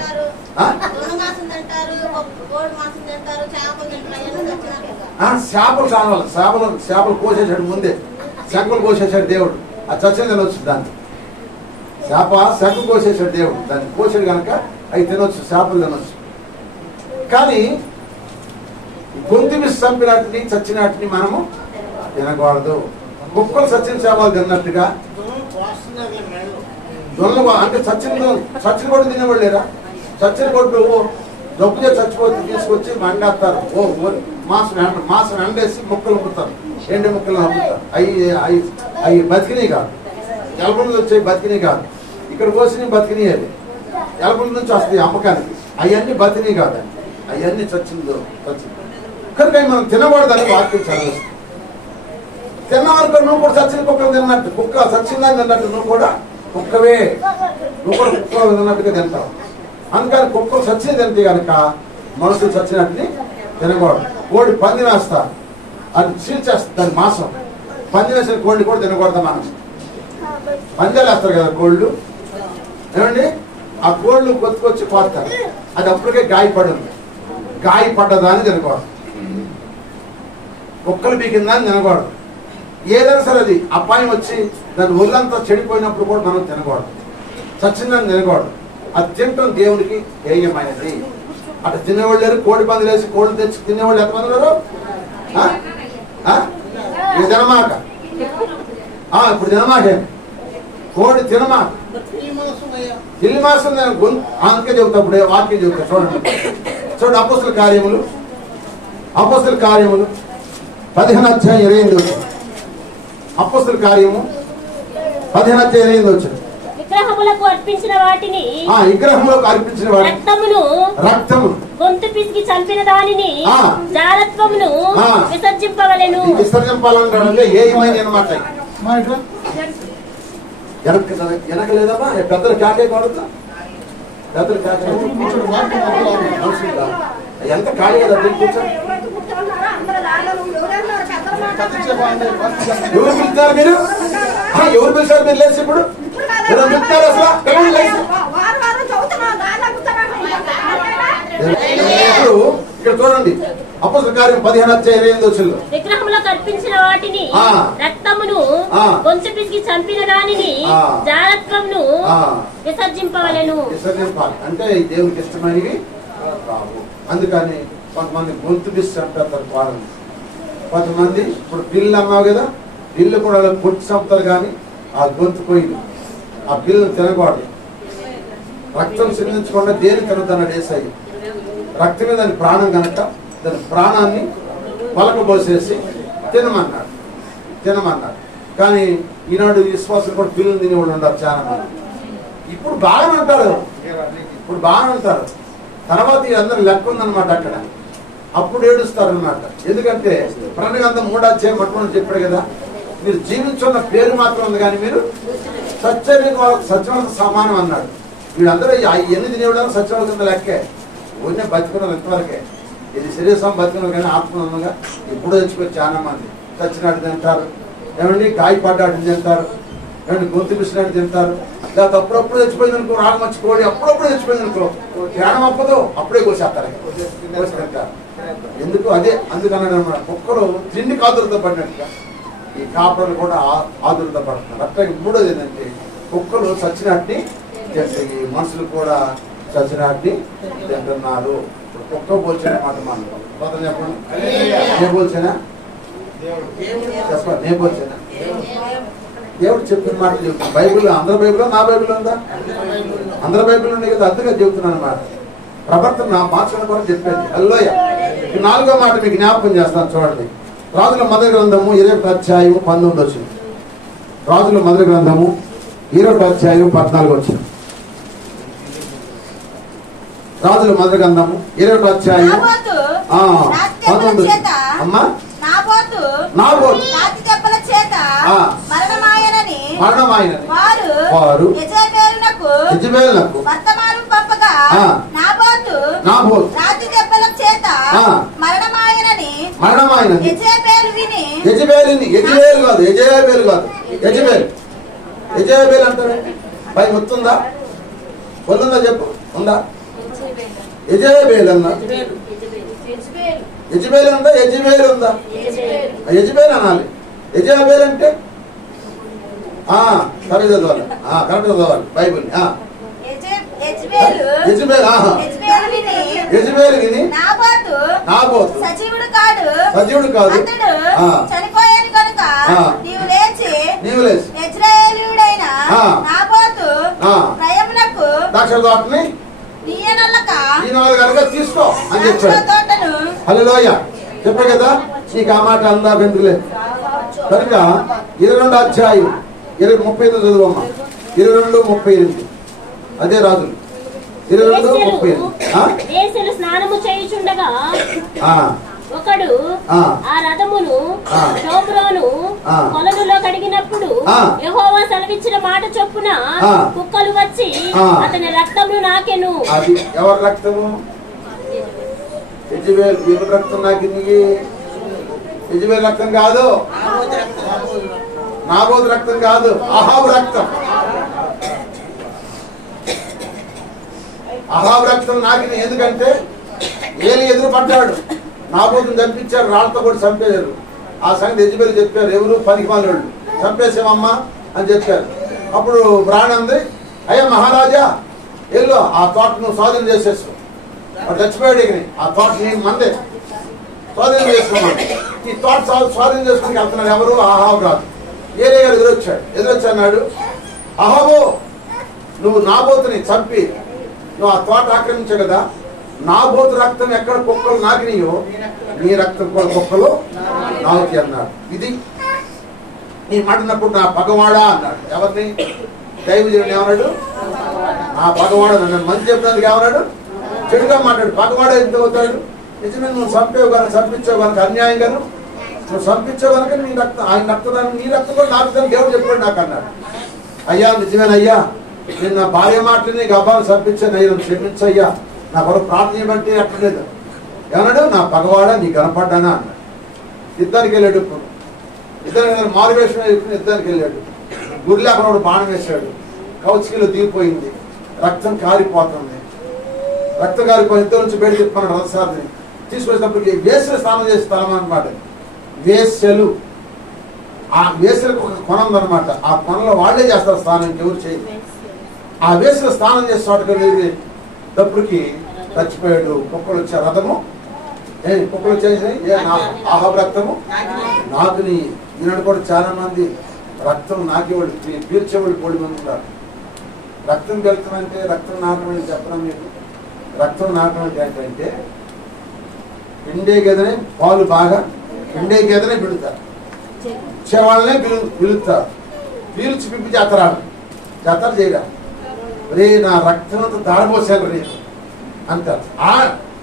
చేపలు కావాలి, చేపలు కోసేసాడు ముందే, శంకులు కోసేసాడు దేవుడు. అది చచ్చింది తినొచ్చు దాన్ని. శంకు కోసేసాడు దేవుడు, దాన్ని కోసాడు కనుక అవి తినొచ్చు, చేపలు తినొచ్చు. కానీ గొంతుని చంపినట్టుని చచ్చినట్టుని మనము తినకూడదు. కుక్కలు చచ్చిన చేపలు తిన్నట్టుగా దొంగ అంటే చచ్చిన కొట్టు తినేవాళ్ళు లేరా? చచ్చిన కొట్టు జబ్బు చేసి చచ్చిపోతే తీసుకొచ్చి మండేస్తారు. మాసం ఎండేసి ముక్కలు అమ్ముతారు, ఎండు ముక్కలు అమ్ముతారు. అవి బతికినాయి కాదు, ఎలపల నుంచి వచ్చాయి బతికినాయి కాదు. ఇక్కడ కోసినవి బతికినాయి, అది ఎలపల నుంచి వస్తాయి అమ్మకానికి. అవన్నీ బతికినాయి కాదు, అవన్నీ చచ్చిందో చచ్చింది కనుక మనం తినకూడదని వాక్యం చదివిస్తాం. తిన్నవరకు నువ్వు కూడా చచ్చిన కుక్కలు తిన్నట్టు, కుక్క చచ్చిందని తిన్నట్టు నువ్వు కూడా కుక్కవే, నువ్వు కూడా కుక్కలు తిన్నట్టుగా తింటావు. అందుకని కుక్కలు చచ్చిన తింటే కనుక మనుషులు చచ్చినట్టుని తినకూడదు. కోడి పంది వేస్తారు, అది చీల్చేస్తారు దాని మాంసం. పంది వేసిన కోడిని కూడా తినకూడదు మనం. పందాలు వేస్తారు కదా కోళ్ళు, ఏమండి ఆ కోళ్ళు కొట్టుకొచ్చి కోస్తారు, అది అప్పటికే గాయపడి ఉంది. గాయపడ్డదాన్ని తినకూడదు, కుక్కలు పీకిందాన్ని తినకూడదు. ఏదైనా సరే అది అపాయం వచ్చి దాని ఒళ్ళంతా చెడిపోయినప్పుడు కూడా మనం తినకూడదు, చచ్చిందని తినకూడదు. అది తినటం దేవునికి హేయమైనది. అటు తినేవాళ్ళు లేరు, కోడి పందులు వేసి కోళ్ళు తెచ్చి తినేవాళ్ళు ఎంతమంది ఉన్నారు? తినమాక, ఇప్పుడు తినమాక, కోడి తినమాక, ఇల్లు మాసం అందుకే చెబుతా. ఇప్పుడు వాక్యం చెబుతా చూడండి. అపోస్తల కార్యములు 15:28. అపోస్తల కార్యము 15:28. విగ్రహములకు అర్పించిన వాటిని రక్తమును గొంతు పిసికి చంపిన దానిని జారత్వమును విసర్జింపవలెను. విసర్జింపాలంటే ఏమైంది అనమాట. వెనకలేదమ్మా పెద్దలు కాకే కొడతా, పెద్దలు కాకే ఎంత ఖాళీ కదా కూర్చొని. ఎవరు పిలుస్తారు మీరు? ఎవరు పిలిచారు మీరు? లేచి ఇప్పుడు పిలుస్తారు అసలు ఇక్కడ చూడండి. అపోస్తల కార్యం 15:28. విగ్రహములకు అర్పించిన వాటిని రక్తమును గొంతు పిసికి చంపిన దానిని జారత్వమును విసర్జింపవలెను. విసర్జింపాలి అంటే దేవునికి ఇష్టమైనవి రావు. అందుకని కొంతమంది గొంతు పిసి చంపేస్తారు వాళ్ళని. కొంతమంది ఇప్పుడు పిల్లలు అన్నావు కదా, పిల్లు కూడా పొట్టి చంపుతారు కానీ ఆ గొంతు పోయింది. ఆ పిల్లలు తినకూడదు. రక్తం చిందించకుండా దేని తినదన్నాడు యేసయ్య. రక్తమే దాని ప్రాణం కనుక దాని ప్రాణాన్ని పలకబోసేసి తినమన్నాడు. కానీ ఈనాడు విశ్వాసం కూడా పిల్లలు తినేవాళ్ళు ఉన్నారు చాలా మంది. ఇప్పుడు బాగానే ఉంటారు, తర్వాత అందరూ లెక్క ఉందన్నమాట అక్కడ. అప్పుడు ఏడుస్తారు అన్నమాట. ఎందుకంటే ప్రణగంధం 3 పట్టుకొని చెప్పాడు కదా, మీరు జీవించున్న పేరు మాత్రం ఉంది కానీ మీరు సత్యవంత సమానం అన్నాడు. వీళ్ళందరూ ఎన్ని తినేవాళ్ళు సత్యవంత కింద లెక్కే. ఊరినే బతుకున్నారు ఇంతవరకే. ఇది శరీరం బతుకున్నారు కానీ ఆత్మగా ఎప్పుడో తెచ్చిపోయి చాలా మంది చచ్చినట్టు తింటారు, ఏమండి గాయపడ్డాడు తింటారు, ఏమండి గొంతు పిసినట్టు తింటారు. లేకపోతే అప్పుడప్పుడు తెచ్చిపోయింది అనుకో, రాగం వచ్చి కోడి అప్పుడప్పుడు తెచ్చిపోయింది అనుకో, ధ్యానం అప్పదో అప్పుడే కోసేస్తారు, కోసి తింటారు. ఎందుకు అదే అందుకన్నాడు అన్నమాట. కుక్కలు తిండి ఆదురత పడినట్టుగా ఈ కాపరులు కూడా ఆదురత పడుతున్నారు. అట్లాగే మూడోది ఏంటంటే కుక్కలు చచ్చినట్టు తింటాయి, మనుషులు కూడా చచ్చినట్టు తింటున్నారు. కుక్క పోల్చిన మాట మనం చెప్పండి. నే పోల్చేనా చెప్పండి, నే పోల్చేనా? దేవుడు చెప్పిన మాట చెబుతున్నాను. బైబిల్ అందరి బైబిల్ నా బైబిల్ ఉందా? అందరి బైబిల్ ఉంది కదా, అందుకే చెబుతున్నాను అన్నమాట. ప్రవర్తన మార్చడం కూడా చెప్పాను. హల్లెలూయా. నాలుగో మాట మీకు జ్ఞాపకం చేస్తాను చూడండి. రాజుల మొదటి గ్రంథము 21 అధ్యాయం 19 వచ్చింది. రాజుల మొదటి గ్రంథము 21 అధ్యాయం 14 వచ్చింది. రాజుల మొదటి గ్రంథము 21 అధ్యాయం 19. అమ్మా నాబోతు మరణమాయనని వారు యెజెబెలునకు వర్తమానం పంపగా నాబోతు రాతి దెబ్బల చేత మరణమాయనని యెజెబెలు విని యెజెబెలు కాదు యెజెబెలు అంటారండి. పై గుర్తుందా? పొందుందా చెప్పు. ఉందా? యెజెబెలు అన్నా యెజెబెలు ఉందా? యెజెబెలు ఉందా? యెజెబెలు అనాలి. యెజెబెలు అంటే సరే చదవాలి. కరెక్ట్ చదవాలి బైబుల్. యెజెబెలు విని నాబోతు సజీవుడు కాదు చనిపోయాను కనుక నీవు లేచి యెజ్రెయేలీయుడైన నాబోతు రయమునకు ద్రాక్ష తోటని కనుక తీసుకో అని చెప్పాడు. హల్లెలూయా. చెప్పే కదా నీకు ఆ మాట అందా ఎందుకులే. కనుక 22 అధ్యాయం 35 చదువమ్మా. 22:38 అదే రాజులు 22:38. స్నానము చేయుచుండగా ఒకడు ఆ రథమును షోమ్రోను కొలనులో కడిగినప్పుడు యెహోవా సెలవిచ్చిన మాట చొప్పున కుక్కలు వచ్చి అతని రక్తమును నాకెను. అది ఎవరి రక్తము? యెజెబెలు రక్తం నాకింది. యెజెబెలు రక్తం కాదు, నాబోతు రక్తం కాదు, అహాబు రక్తం. అహాబు రక్తం నాకింది. ఎందుకంటే ఏలి ఎదురు పడ్డాడు, నాబోతుని చంపించారు, రాళ్ళతో కూడా చంపేశారు. ఆ సంగతి యెజెబెలు చెప్పారు. ఎవరు? పనికిమాలినోళ్ళు. చంపేసామమ్మా అని చెప్పారు. అప్పుడు ప్రాణి అంది, అయ్యా మహారాజా ఎల్లు ఆ తోటను స్వాధీనం చేసేసు. చచ్చిపోయాడు. ఇక ఆ తోట నేను మందే స్వాధీనం చేసుకున్నాడు. ఈ తోట స్వాధీనం చేసుకుని వెళ్తున్నాడు. ఎవరు? అహాబు రాజు. ఏలే గారు ఎదురొచ్చాడు. అహాబు, నువ్వు నాబోతుని చంపి నువ్వు ఆ తోట ఆక్రమించావు కదా, నాబోతు రక్తం ఎక్కడ కుక్కలు నాకినయో నీ రక్తం కూడా కుక్కలు నాకి అన్నాడు. ఇది నీ మాటినప్పుడు నా పగవాడా అన్నాడు. ఎవరిని? దైవజనుడు ఏమన్నాడు? నా పగవాడ. నన్ను మంచి చెప్పినందుకు ఏమన్నాడు? చెడుగా మాట్లాడు. పగవాడ ఎంత అవుతాడు? నిజమే, నువ్వు చంపించావు కనుక అన్యాయంగాను నువ్వు చంపించావు కనుక నీ రక్తం, ఆయన రక్తదాన్ని నీ రక్తం కూడా నాకుదని దేవుడు చెప్పాడు నాకు అన్నాడు. అయ్యా నిజమేనయ్యా, నేను నా భార్య మాటలు నీకు అబ్బాయిని చంపించాను, అయ్యా క్షమించయ్యా, నా కొరకు ప్రార్థన చేయమంటే అట్లేదు. ఏమన్నాడు? నా పగవాడ నీ కనపడ్డానా అన్నాడు. యుద్ధానికి వెళ్ళాడు. ఇద్దరు మారువేషం వేసుకుని యుద్ధానికి వెళ్ళాడు. గురిలో అక్కడ బాణం వేశాడు. కౌచికలో దిగిపోయింది, రక్తం కారిపోతుంది. రక్తం కారిపోయి ఇద్దరు నుంచి బయట చెప్పన్నాడు. రథసారిని తీసుకొచ్చినప్పటికీ వేసలు స్నానం చేసే స్థలం అనమాట. వేసలు, ఆ వేసలకు ఒక కొన ఉందనమాట. ఆ కొనలో వాళ్ళే చేస్తారు స్నానం, ఎవరు చేయరు. ఆ వేసలు స్నానం చేసే చోటకి చచ్చిపోయాడు. కుక్కలు వచ్చే రథము కుక్కలు వచ్చేసి ఆహాబు రక్తము నాకుని. ఈనాడు కూడా చాలా మంది రక్తం నాకేవాళ్ళు, పీల్చేవాళ్ళు కోడి మంది ఉంటారు. రక్తం వెళ్తామంటే రక్తం నాటం అని చెప్పడం మీకు. రక్తం నాటం అంటే ఏంటంటే పిండే గదనే పాలు బాగా పిండే గదనే పిలుతారు, ఇచ్చేవాళ్ళనే పిలుస్తారు. పీల్చి పిప్పి జాతర చేయరా. రే నా రక్తం అంతా దాడిపోసాను నేను అంటారు.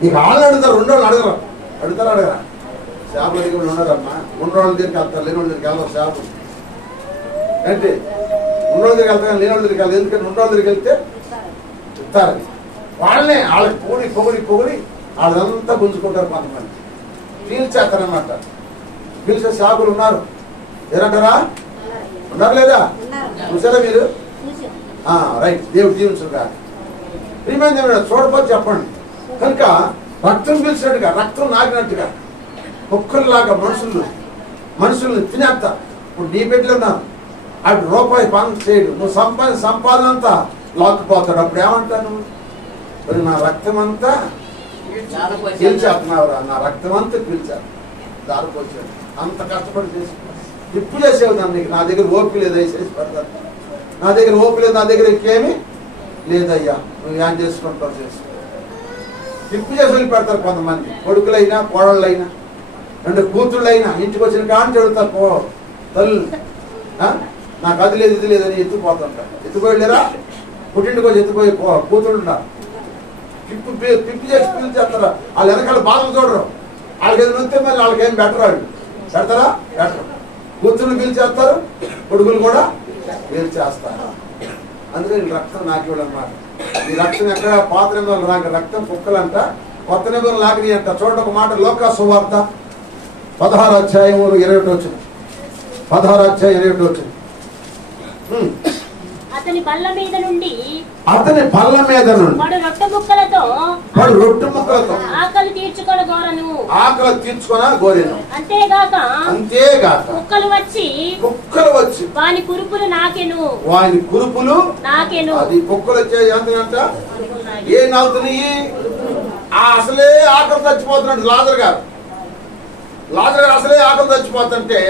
నీకు ఆళ్ళు అడుగుతారు, 2 రోజులు అడగరా. చేపల దగ్గర ఉన్నారమ్మా, 2 రోజుల దగ్గరికి వెళ్తారు, లేని వాళ్ళ దగ్గరికి వెళ్తారు. చేపలు అంటే 2 రోజుల దగ్గరికి వెళ్తారు, లేని వాళ్ళ దగ్గరికి వెళ్తారు. ఎందుకంటే 2 రోజుల దగ్గరికి వెళ్తే చెప్తారని వాళ్ళనే వాళ్ళకి పొగిడి వాళ్ళంతా గుంజుకుంటారు. కొంతమంది పీల్చేస్తారనమాట. పీల్చే చేపలు ఉన్నారు. ఏరంటారా? ఉన్నారు లేదా? చూసారా మీరు? రైట్. దేవుడు జీవించుగా ప్రియమైన చూడపోతే చెప్పండి. కనుక రక్తం పీల్చినట్టుగా, రక్తం నాకినట్టుగా కుక్కల్లాగా మనుషుల్ని తినేస్తా. ఇప్పుడు నీ బిడ్డలు ఉన్నారు, అటు రూపాయి పని చేయడు, నువ్వు సంపాదన అంతా లాక్కుపోతాడు. అప్పుడు ఏమంటాను? నా రక్తం అంతా పీల్చేస్తున్నావురా, నా రక్తం అంతా పీల్చారు, దారిపోచాడు. అంత కష్టపడి చేసి ఇప్పుడు చేసేవు నీకు. నా దగ్గర ఓపిక లేదు, వేసేసి పెడతాను. నా దగ్గర ఓపిక లేదు, నా దగ్గర ఇంకేమీ లేదయ్యా, నువ్వు ఏం చేసుకుంటావు చేసుకో. తిప్పు చేసి వదిలిపెడతారు కొంతమంది. కొడుకులైనా కోడళ్ళైనా 2 కూతుళ్ళైనా ఇంటికి వచ్చిన కానీ చెడుతారు తల్లు. నాకు అది లేదు ఇది లేదని ఎత్తుకుపోతుంటారు. ఎత్తుకోలేరా? పుట్టింటికి వచ్చి ఎత్తుపోయి కూతుళ్ళు ఉన్నారు. తిప్పు చేసి పిల్లలు చేస్తారా? వాళ్ళు వెనకాల బాధలు చూడరు. వాళ్ళకి ఏదైనా వస్తే మరి వాళ్ళకి ఏం బెటర్. వాళ్ళు పెడతారా? బెటర్. కూతుళ్ళు పిలిచేస్తారు, కొడుకులు కూడా పిలిచేస్తారు. అందుకని రక్తం నాకు అన్నమాట. ఈ రక్తం ఎక్కడ పాత నిబంధనలు నాకు రక్తం కుక్కలంట, కొత్త నిబంధనలు లాగిని అంట. చూడండి ఒక మాట, లోకా సువార్త 16 అధ్యాయం 21 వచ్చింది. 16 అధ్యాయం 21 వచ్చింది. అతని బల్ల మీద నుండి వాడు రొట్టె ముక్కలతో ఆకలి తీర్చుకొన గోరెను. అంతేగాక కుక్కలు వచ్చి వాని కురుపులు నాకెను. అది కుక్కలు వచ్చే అంత ఏ నాకుతున్నాయి. అసలే ఆకలి చచ్చిపోతున్నాడు లాజర్ గారు అసలే ఆకలి చచ్చిపోతుంటే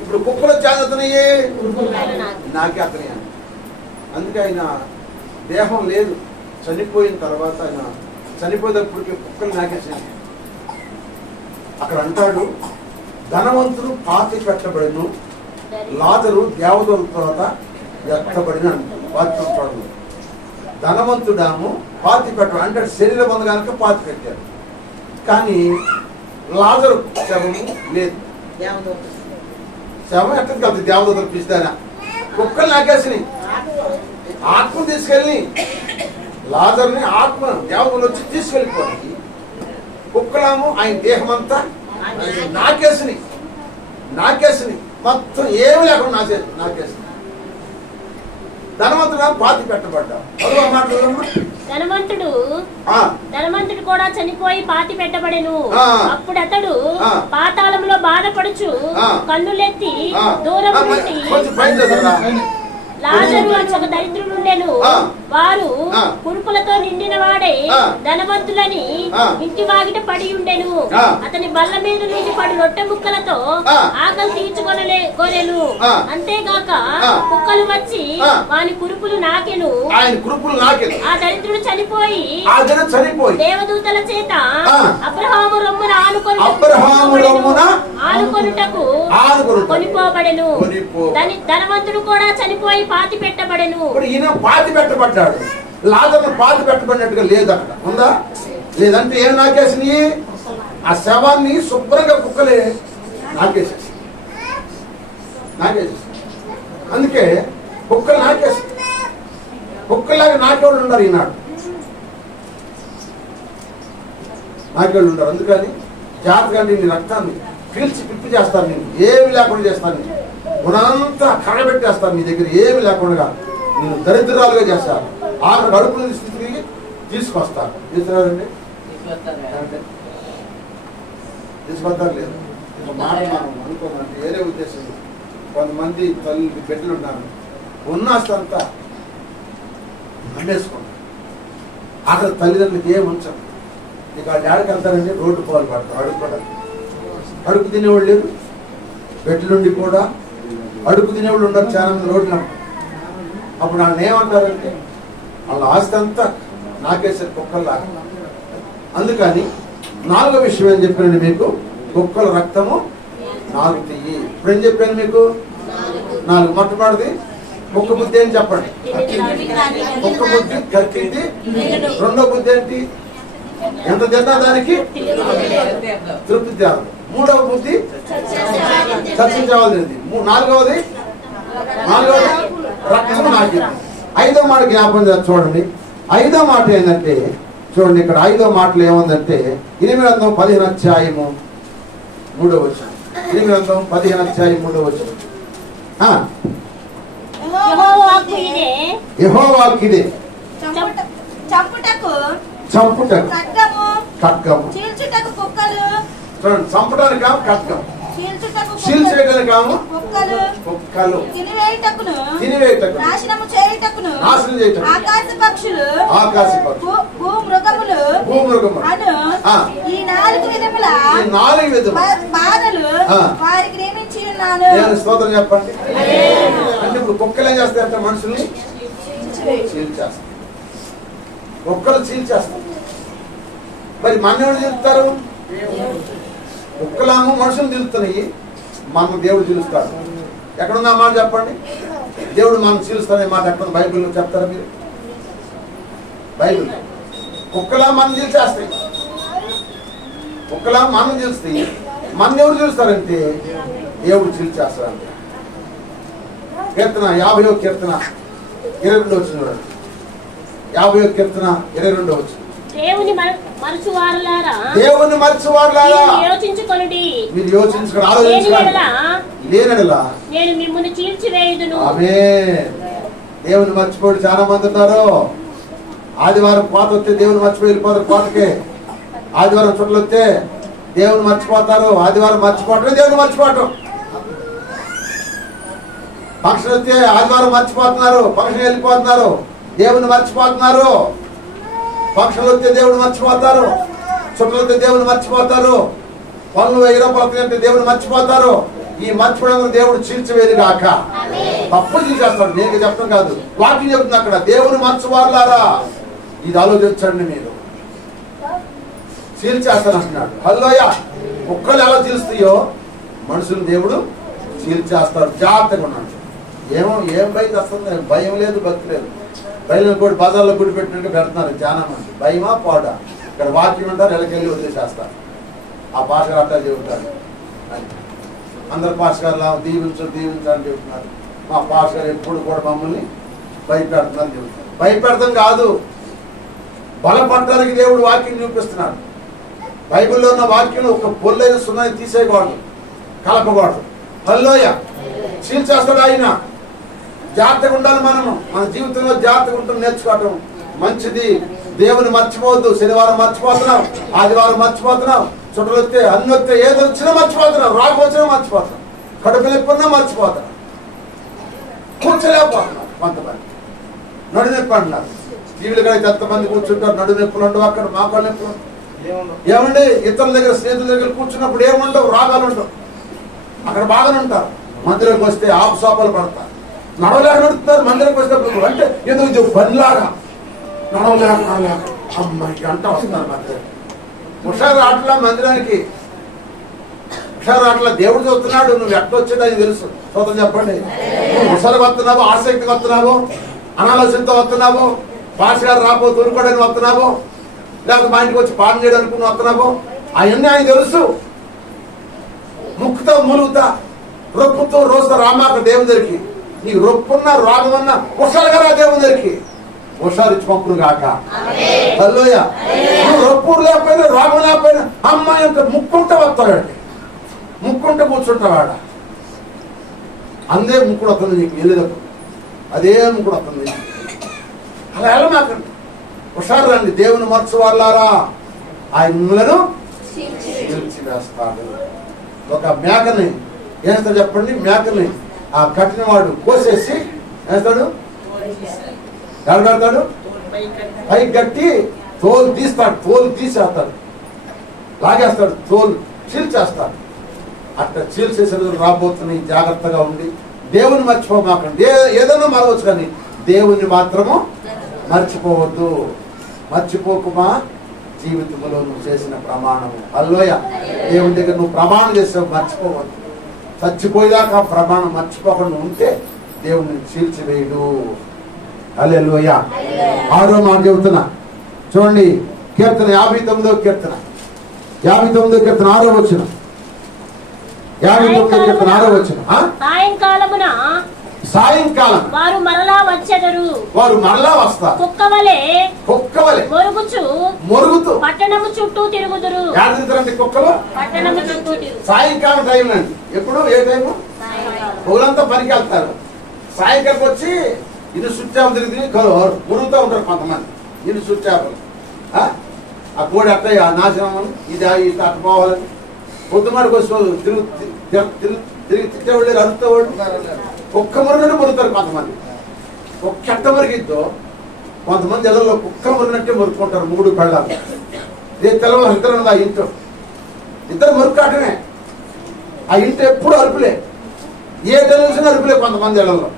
ఇప్పుడు కుక్కలు వచ్చి అందుతున్నాయి నాకే అతని. అందుకే ఆయన దేహం లేదు, చనిపోయిన తర్వాత ఆయన చనిపోయేటప్పటికి కుక్కలు నాకేసాను. అక్కడ అంటాడు, ధనవంతుడు పాతి పెట్టబడిను, లాజరు దేవదూతల తర్వాత ఎత్తబడిన వాక్యం చూడండి. ధనవంతుడాము పాతి పెట్టడం అంటే శరీరం ఉంది కనుక పాతి పెట్టారు. కానీ లాజరు శవము లేదు. శవం ఎక్కడికి వెళ్తుంది? దేవదూతలు పిలుస్తానా? కుక్కలు నాకేసినాయి. ఆత్మను తీసుకెళ్ళి లాజర్ని ఆత్మ దేవతలు వచ్చి తీసుకెళ్ళిపోయి కుక్కలాము ఆయన దేహం అంతా నాకేసినాయి. మొత్తం ఏమి లేకుండా నాకేసినాయి. ధనవంతుడు పాతి పెట్టబడ్డా. ధనవంతుడు కూడా చనిపోయి పాతి పెట్టబడెను. అప్పుడు అతడు పాతాళంలో బాధపడుచు కన్నులెత్తి దూరం నుండి లాజరు అని ఒక దరిద్రుడు ఉండెను. వారు కురుపులతో నిండిన వాడే ధనవంతులని ఇంటి వాగిట పడి ఉండెను. అతని బల్ల మీద నుండి పడి రొట్టె ముక్కలతో ఆకలి తీర్చుకొనలేను. అంతేగాక కుక్కలు వచ్చి వాని కురుపులు నాకెను. ఆ దరిద్రుడు చనిపోయి దేవదూతల చేత అబ్రహాము రొమ్మున ఆనుకొనుటకు కొనిపోబడెను. ధనవంతుడు కూడా చనిపోయి పాతి పెట్టబడెను. ఈయన పాతి పెట్టబడ్డాడు. లాజరు పాతి పెట్టబడినట్టుగా లేదు. అక్కడ ఉందా? లేదంటే ఏం నాకేసినాయి? ఆ శవాన్ని శుభ్రంగా కుక్కలే నాకేసేసి. అందుకే కుక్కలు నాకేసి కుక్కలాగా నాకేవాళ్ళు ఉన్నారు. ఈనాడు నాకేవాళ్ళు ఉన్నారు. అందుకని జాగ్రత్తగా నీ రక్తాన్ని పీల్చి పిప్పి చేస్తాను. నేను ఏమి లేకుండా చేస్తాను. గుణంతా కరగబెట్టేస్తాను. నీ దగ్గర ఏమి లేకుండా నేను దరిద్రాలుగా చేస్తాను. ఆరు అడుగుల స్థితికి తీసుకొస్తాను. తీసుకురారండి, తీసుకొస్తారు. లేదు ఒక మాట మనం అనుకోమంటే వేరే ఉద్దేశం. కొంతమంది తల్లి బిడ్డలు ఉన్నారు, ఉన్నాస్తంతా అమ్మేసుకుంటారు. అక్కడ తల్లిదండ్రులకి ఏం ఉంచాం. ఇక వాళ్ళు డాడీకి వెళ్తారండి, రోడ్డు పాలు పడతారు. అడుగు తినేవాళ్ళు లేరు. బెడ్ల నుండి కూడా అడుగు తినేవాళ్ళు ఉండరు. చాలా మంది రోడ్లు. అప్పుడు వాళ్ళని ఏమంటారంటే వాళ్ళ ఆస్తి అంతా నాకేసారు కుక్కల్లాగా. అందుకని 4వ విషయం ఏం చెప్పాను మీకు? కుక్కల రక్తము నాగుతాయి. ఇప్పుడు ఏం చెప్పాను మీకు? 4. మొట్టమొదటిది కుక్క బుద్ధి ఏం చెప్పండి? కుక్క బుద్ధి కక్కింది. రెండో బుద్ధి ఏంటి? ఎంత తిన్నా దానికి తృప్తి తేవాలి. 3వ బుద్ధి చర్చించవలసింది. 4వది రక్తం నాకింది. 5వ మాట జ్ఞాపకం చేసి చూడండి. 5వ మాట ఏంటంటే చూడండి, ఇక్కడ 5వ మాటలు ఏముందంటే 8 గ్రంథం 15 అధ్యాయము 3వ వచనం. 8 గ్రంథం 15 అధ్యాయం 3వ వచనం. యెహోవా వాక్కు ఇదే, చంపుటకు ఖడ్గము, చీల్చుటకు కుక్కలు. చూడండి, చంపడానికి ఖడ్గం, చీల్చేయడానికి కుక్కలు, తినివేయుటకు, నాశనము చేయుటకును, ఆకాశ పక్షులు, భూమృగములు అను ఈ 4 విధముల బాధలు వారికి నియమించి ఉన్నాను. స్తోత్రం చెప్పండి. అంటే ఇప్పుడు కుక్కలు ఏం చేస్తాయంటే మనుషుల్ని చీల్చేస్తాయి. కుక్కలు చీల్చేస్తాయి. మరి మన ఎవరు తెలుస్తారు? కుక్కలాము మనుషులు తెలుస్తున్నాయి, మన దేవుడు తెలుస్తాడు. ఎక్కడున్నా మాట చెప్పండి, దేవుడు మనం చీలుస్తానే మాట ఎక్కడ బైబిల్లో చెప్తారా మీరు? బైబిల్ కుక్కలా మనం చీల్చేస్తాయి, కుక్కలా మనం చీలుస్తాయి, మన ఎవరు చీలుస్తారంటే దేవుడు చీల్చేస్తారంటే. కీర్తన 50వ కీర్తన 22 వచ్చిన చూడండి. 50వ కీర్తన 22 వచ్చిన. దేవుని మరచువారులారా యోచించుకొనుడి, మీరు యోచించుకొని ఆలోచించుకోండి. లేనడలా నేను మిమ్మల్ని చీల్చివేయుదును. ఆమేన్. దేవుని మర్చిపోయి చాలా మంది ఉన్నారు. ఆదివారం కోత వస్తే దేవుని మర్చిపోయి వెళ్ళిపోతారు కోతకి. ఆదివారం చుట్టలు వస్తే దేవుని మర్చిపోతారు. ఆదివారం మర్చిపోవటమే దేవుని మర్చిపోవటం. ఫంక్షన్ వస్తే ఆదివారం మర్చిపోతున్నారు, ఫంక్షన్ వెళ్ళిపోతున్నారు, దేవుని మర్చిపోతున్నారు. ఫంక్షన్లు వస్తే దేవుని మర్చిపోతారు, చుట్టలు వస్తే దేవుని మర్చిపోతారు, పనులు 1000 రూపాయలు అంటే దేవుని మర్చిపోతారు. ఈ మర్చిపోవడం దేవుడు చీల్చివేది కాక. తప్పులు తీసేస్తాడు. నేను చెప్పడం కాదు, వాక్యం చెప్తుంది అక్కడ. దేవుని మర్చివారులారా, ఇది ఆలోచించండి. మీరు చీల్చేస్తాను అంటున్నాడు. హల్లెలూయా. కుక్కలు ఎలా చీల్స్తాయో మనుషులు దేవుడు చీల్చేస్తాడు. జాగ్రత్తగా ఉన్నాడు. ఏం భయం వస్తుంది? భయం లేదు, భక్తి లేదు. బయలు కూడా బజార్లో గుడి పెట్టినట్టు పెడుతున్నారు చాలా మంది. భయమా పాడా? ఇక్కడ వాక్యం అంటారు, ఎలాకెళ్ళి వదిలేసేస్తారు. ఆ పాస్ గారు అట్లా చెబుతారు. అందరు పాస్ గారు దీవించు దీవించు అని చెబుతున్నారు. మా పాస్ గారు ఎప్పుడు కూడా మమ్మల్ని భయపెడుతున్నారు చెబుతారు. భయపెడతాం కాదు, బలపడటానికి దేవుడు వాక్యం చూపిస్తున్నాడు. బైబిల్లో ఉన్న వాక్యం ఒక పొల్లైన సున్నాన్ని తీసేయకూడదు, కలపకూడదు. హల్లెలూయా. చీల్చేస్తాడు ఆయన. జాగ్రత్తగా ఉండాలి. మనము మన జీవితంలో జాగ్రత్తగా ఉంటుంది నేర్చుకోవటం మంచిది. దేవుని మర్చిపోవద్దు. శనివారం మర్చిపోతున్నాం, ఆదివారం మర్చిపోతున్నాం, చుట్టలు వస్తే అన్ని వస్తే ఏది వచ్చినా మర్చిపోతున్నాం, రాకు వచ్చినా మర్చిపోతున్నాం, కడుపు నొప్పున్నా మర్చిపోతున్నాం, కూర్చోలేకపోతున్నాం. కొంతమంది నడునొప్పి అంటున్నారు. టీవీలు కూడా ఎంతమంది కూర్చుంటారు, నడునొప్పులు ఉండవు. అక్కడ మాకాళ్ళ నొప్పులు ఏమండి? ఇతరుల దగ్గర స్నేహితుల దగ్గర కూర్చున్నప్పుడు ఏముండవు, రాగాలు ఉండవు. అక్కడ బాగానే ఉంటారు. మందిరంకి వస్తే ఆపు సోపాలు పడతారు, నడవలేక నడుపుతారు. మందిరంకి వచ్చినప్పుడు అంటే ఏదో ఇది పనిలాగా నడవలేక అమ్మాయికి అంట వస్తున్నారు. మందిరం హుషారు ఆటలా మందిరానికి, హుషారు ఆటలా దేవుడు చూస్తున్నాడు. నువ్వు ఎట్టొచ్చింది అది తెలుసు. చూద్దాం చెప్పండి. నువ్వు హుషారుగా వస్తున్నావు, ఆసక్తిగా వస్తున్నావు, అనాలోచనతో వస్తున్నావు, పాస్ గారు రాబో తూరుకోవడానికి వస్తున్నావు, లేకపోతే మా ఇంటికి వచ్చి పాలన చేయడానికి వస్తున్నావు, అవన్నీ ఆయన తెలుసు. ముక్కుతో ములుగుతా, రొప్పుతో రోజుతో రామాక దేవుని దగ్గరికి. నీకు రొప్పున్నా రోగమన్నా హుషారుగా రా దేవుని దగ్గరికి. హుషారు ఇచ్చి పంపును కాక. హల్లెలూయా. నువ్వు రొప్పు లేకపోయినా రోగం లేకపోయినా అమ్మాయి యొక్క ముక్కుంటే వస్తాడండి. ముక్కుంటే కూర్చుంటావాడ. అందే ముక్కుడు వస్తుంది నీకు వెళ్ళేటప్పుడు, అదే ముక్కుడు వస్తుంది. అలా ఎలా మాకండి. హుషారు రండి. దేవుని మర్చివారులారా, ఆయనను వేస్తాడు. ఒక మేకని వేస్తాడు చెప్పండి. మేకని ఆ కట్టిన వాడు కోసేసి వేస్తాడు, ఎడగడతాడు, పైకి కట్టి తోలు తీస్తాడు, తోలు తీసేస్తాడు, లాగేస్తాడు, తోలు చీల్చేస్తాడు. అట్లా చీల్చేసే రోజులు రాబోతున్నాయి. జాగ్రత్తగా ఉండి దేవుని మర్చిపోమాకండి. ఏదైనా మరవచ్చు కానీ దేవుని మాత్రము మర్చిపోవద్దు. మర్చిపోకుమా జీవితంలో నువ్వు చేసిన ప్రమాణము. హల్లెలూయా. దేవుని దగ్గర నువ్వు ప్రమాణం చేసావు, మర్చిపోవద్దు. చచ్చిపోయేదాకా ప్రమాణం మర్చిపోకుండా ఉంటే దేవుడిని చీల్చివేయడు. హల్లెలూయా. 6వ మాట చెబుతున్నా చూడండి. కీర్తన 59వ కీర్తన 59వ కీర్తన 6వ వచనం. 59వ కీర్తన 6వ వచనం. సాయంకాలం వారు మరలా వచ్చెదరు. వారు మరలా వస్తారు. కుక్కవలే మొరుగుతూ పట్టణము చుట్టూ తిరుగుదురు. తిరుగుతారండి కుక్కలు? పట్టణము చుట్టూ సాయంకాలం టైం అండి. ఎప్పుడు ఏ టైము? ఊరంతా పనికి వెళ్తారు. సాయంకాలం వచ్చి ఇల్లు సుచ్చాపలు తిరిగి మురుగుతూ ఉంటారు కొంతమంది. ఇల్లు సుచ్చాపలు ఆ కోడి అట్ట నాశనం, ఇది అట్ట పోవాలని పొద్దుమాడికి వచ్చి తిరిగి తిట్టేవాళ్ళు, అరుతావాళ్ళు. కుక్క మురిగినట్టు మురుగుతారు కొంతమంది. ఒక్క చెట్ట మురిగిద్దో కొంతమంది ఇళ్లలో కుక్క మురిగినట్టే మురుక్కుంటారు. 3 పెళ్ళాలు. తెల్లవారు ఇద్దరు ఆ ఇంట్లో ఇద్దరు మురుక్కాటమే. ఆ ఇంట్లో ఎప్పుడు అరుపులే, ఏ టెలివిజన్ అరుపులే కొంతమంది ఇళ్లలో.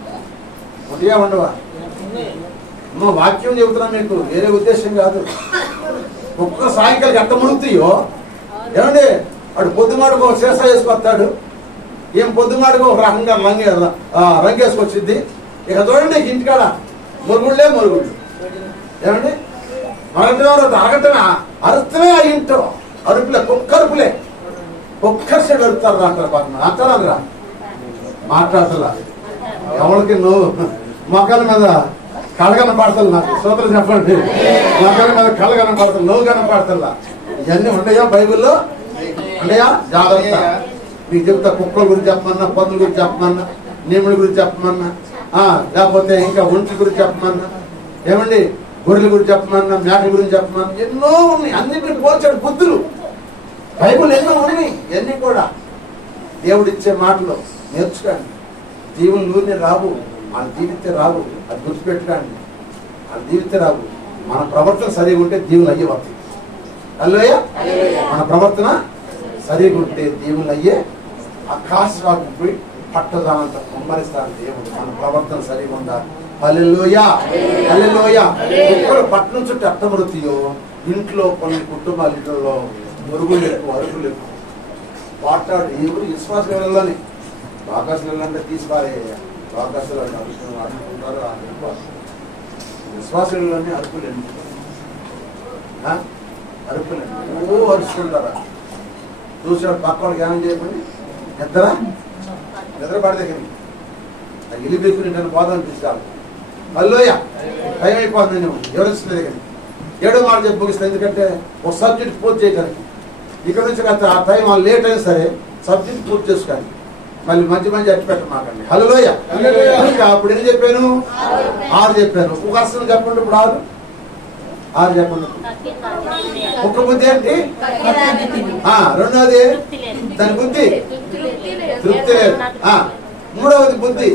ఒకటిగా ఉండవా? వాక్యం చెబుతున్నా మీకు, వేరే ఉద్దేశం కాదు. కుక్క సాయంకాలం ఎంత మునుగుతాయో ఏమండి వాడు పొద్దుమాడుకు ఒక శేష వేసుకొస్తాడు, ఏం పొద్దుమాడుకు ఒక రకంగా రంగేసుకొచ్చింది. ఇక చూడండి ఇంటికాడ మురుగుళ్ళే మురుగుళ్ళు ఏమండి అరగటమే అరుస్తమే ఆ ఇంట్లో అరుపులే కుక్కరుపులే కుక్కర్సెడు అరుతారు అంటారు పక్కన అంటారా మాట్లాడుతున్నా ఎవరికి నువ్వు మొక్కల మీద కళగన పడతలు నాకు సోదరు చెప్పండి మొక్కల మీద కళ కనపడతలు నువ్వు కనపడతల్లా ఇవన్నీ ఉన్నాయా బైబిల్లో ఉన్నాయా జాగ్రత్త మీకు చెప్తా కుక్కల గురించి చెప్పమన్నా పందుల గురించి చెప్పమన్నా నీముల గురించి చెప్పమన్నా లేకపోతే ఇంకా ఒంటి గురించి చెప్పమన్నా ఏమండి గొర్రెల గురించి చెప్పమన్నా మేకల గురించి చెప్పమన్నా ఎన్నో ఉన్నాయి అన్నింటిని పోల్చాడు బుద్ధులు బైబుల్ ఎన్నో ఉన్నాయి ఇవన్నీ కూడా దేవుడిచ్చే మాటలు నేర్చుకోండి జీవులు నూనె రావు వాళ్ళ జీవితే రావు అది గుర్తుపెట్టుకోండి వాళ్ళ జీవితే రావు మన ప్రవర్తన సరిగా ఉంటే దీవులు అయ్యే వస్తాయి అల్లోయ మన ప్రవర్తన సరిగా ఉంటే దీవులు అయ్యే ఆకాశాలకు పోయి పట్టదానంత కుమ్మరిస్తాను దేవుడు మన ప్రవర్తన సరిగా ఉండాలి హల్లెలూయా హల్లెలూయా కుక్కలు పట్టణం చుట్టూ అట్టమరుతాయో ఇంట్లో కొన్ని కుటుంబాలలో మురుగులు ఎక్కువ అరుగులు ఎక్కువ మాట్లాడు ఎవరు విశ్వాసంలోని ఆకాశంటే తీసిపారే ఆకాశాలు అడుగుతుంటారు విశ్వాసంలోనే అరుపులండి అరుపులండి ఓ అరుచుకుంటారా చూసాడు పక్క వాళ్ళకి ఏమని చేయమని నిద్ర పడదే కానీ ఇల్లు పెట్టుకుని నేను బాధ అనిపిస్తాను అల్లోయ టైం అయిపోతుంది నేను వివరిస్తున్నది కానీ 7వ మాట చెప్పి ముగిస్తాను ఎందుకంటే ఒక సబ్జెక్ట్ పూర్తి చేయడానికి ఇక్కడ నుంచి ఆ టైం లేట్ అయినా సరే సబ్జెక్ట్ పూర్తి చేసుకోండి మళ్ళీ మంచి అట్టి పెట్టమాకండి హల్లెలూయా అప్పుడు ఎన్ని చెప్పాను 6 చెప్పాను ఒక అర్థం చెప్పండి ఇప్పుడు 6 చెప్పండి ఒక్క బుద్ధి ఏంటి రెండవది దాని బుద్ధి తృప్తి లేదు మూడవది బుద్ధి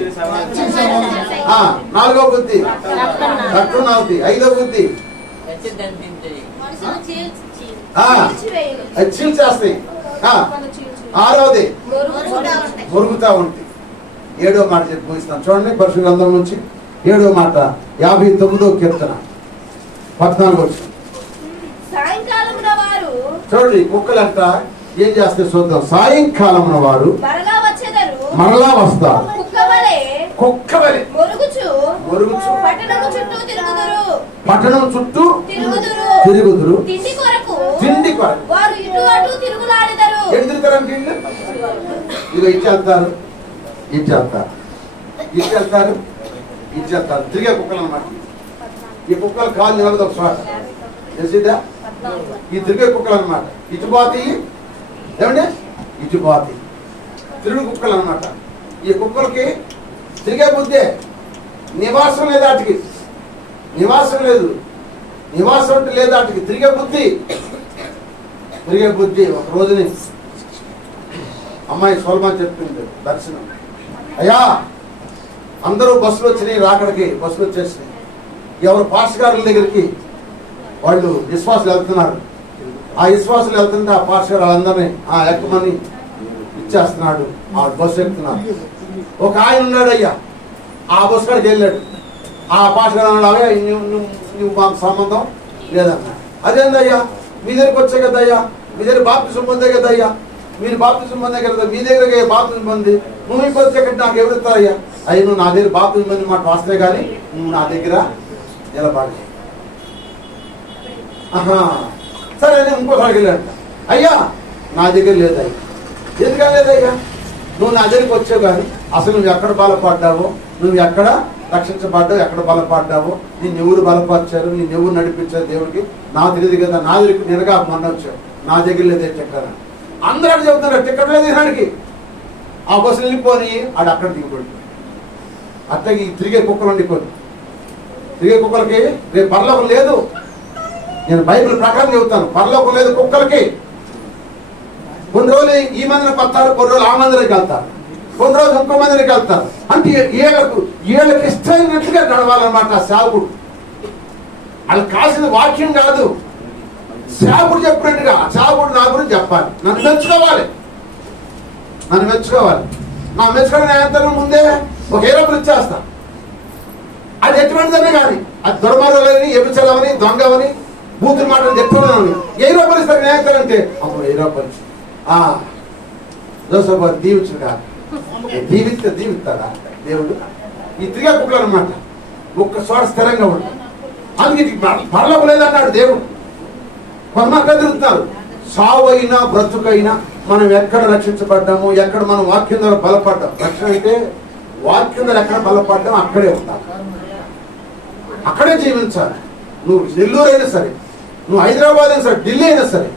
4వ బుద్ధి కట్టునవుతి 5వ బుద్ధి చీల్చేస్తాయి 6వది మురుగుతా ఉంటాయి 7వ మాట చెప్పి ముగిస్తాను చూడండి పరిశుద్ధ గ్రంథం నుంచి 7వ మాట 59వ కీర్తన 14వ వచ్చిన చూడండి కుక్కలు అంట ఏం చేస్తే చూద్దాం సాయంకాలమున వారు మరలా వస్తారు కుక్కవలే మొరుగుచు పట్టణం చుట్టూ తిరుగుదురు తిండి కొరకు ఎదురుతారంటే ఇక ఇచ్చేస్తారు తిరిగే కుక్కలు అన్నమాట ఈ కుక్కలు కాలు నిలబడి ఒక చోట తెలిసిద్దా ఈ తిరిగే కుక్కలు అన్నమాట ఇటుబాతి ఏమండి ఇటుబాతి తిరుగు కుక్కలు అన్నమాట ఈ కుక్కలకి తిరిగే బుద్ధే నివాసం లేదు వాటికి నివాసం అంటే లేదు వాటికి తిరిగే బుద్ధి ఒక రోజుని అమ్మాయి సోల్మాన్ చెప్తుంది దర్శనం అయ్యా అందరూ బస్సులు వచ్చినాయి రాకడికి బస్సులు వచ్చేసినాయి ఎవరు పాస్టర్ గారుల దగ్గరికి వాళ్ళు విశ్వాసులు వెళ్తున్నారు ఆ విశ్వాసులు వెళ్తుంటే ఆ పాస్టర్ గారు వాళ్ళందరినీ ఎక్కమని ఇచ్చేస్తున్నాడు ఆ బస్సు ఎక్కుతున్నారు ఒక ఆయన ఉన్నాడు అయ్యా ఆ బస్సు కాడికి వెళ్ళాడు ఆ పాస్టర్ గారు అన్నాడు అయ్యా నువ్వు మాకు సంబంధం లేదన్నా అదేందయ్యా మీ దగ్గరికి వచ్చే కదయ్యా మీ దగ్గర బాప్తిజం పొందే కదయ్యా మీరు బాప్తిజం పొందే కదా మీ దగ్గర బాప్తిజం పొంది నువ్వు మీకు వచ్చే కంటే నాకు ఎవరిస్తారయ్యా అయ్యి నువ్వు నా దగ్గర బాప్తిజం పొంది మాట వస్తే కానీ నువ్వు నా దగ్గర నిలబడి సరే నేను ఇంకోసారికి వెళ్ళాడు అయ్యా నా దగ్గర లేదయ్యా ఎందుకని లేదయ్యా నువ్వు నా దగ్గరికి వచ్చావు కానీ అసలు నువ్వు ఎక్కడ బలపడ్డావో నువ్వు ఎక్కడ రక్షించబడ్డావు ఎక్కడ బలపడ్డావో నిన్ను ఎవరు బలపరిచారు నిన్ను ఎవరు నడిపించారు దేవుడికి నాకు తెలియదు కదా నా దగ్గరికి నినగా మొన్న వచ్చావు నా దగ్గర లేదే టిక్కెట్ అందరూ అక్కడ చెబుతున్నారు టిక్కెట్ లేదు దానికి ఆ బస్సు వెళ్ళిపోని ఆడు అక్కడ దిగిపోయి అట్టకి తిరిగే కుక్కలు వండిపోయి తిరిగే కుక్కలకి రేపు పరలోకం లేదు నేను బైబిల్ ప్రకారం చెబుతాను పరలోకం లేదు కుక్కలకి కొన్ని రోజులు ఈ మందిని పడతారు కొన్ని రోజులు ఆ మందిరికి వెళ్తారు కొన్ని రోజులు ఇంకో మందిరికి వెళ్తారు అంటే వీళ్ళకి ఇష్టమైనట్టుగా నడవాలన్నమాట సేవకుడు వాళ్ళకి కావాల్సిన వాక్యం కాదు సేవకుడు చెప్పినట్టుగా సేవకుడు నా గురించి చెప్పాలి నన్ను మెచ్చుకోవాలి నా మెచ్చుకోవడం నేనంతా ముందే ఒక ఏరోపులు ఇచ్చేస్తా అది ఎటువంటిదనే కానీ అది దుర్మార్గులని ఎపిచలవని దొంగవని బూతులు మాటలు చెప్పుకున్నాను. 1000 రూపాయలు ఇస్తారు నేస్తానంటే అప్పుడు 1000 రూపాయలు జోసఫ్ దీవించు కాదు, దీవిస్తాడా దేవుడు? ఈ తిరిగే కుక్కలు అనమాట. ఒక్క చోట స్థిరంగా ఉంటుంది. అందుకే పరలోకం లేదన్నాడు దేవుడు. కొంతమంది తిరుగుతున్నారు. సావు అయినా బ్రతుకైనా మనం ఎక్కడ రక్షించబడ్డాము, ఎక్కడ మనం వాక్యం ద్వారా బలపడ్డాం. రక్షణ అంటే వాక్యం ద్వారా ఎక్కడ బలపడ్డాం అక్కడే ఉంటాం, అక్కడే జీవించాలి. నువ్వు నెల్లూరు అయినా సరే, నువ్వు హైదరాబాద్ అయినా సరే, ఢిల్లీ అయినా సరే,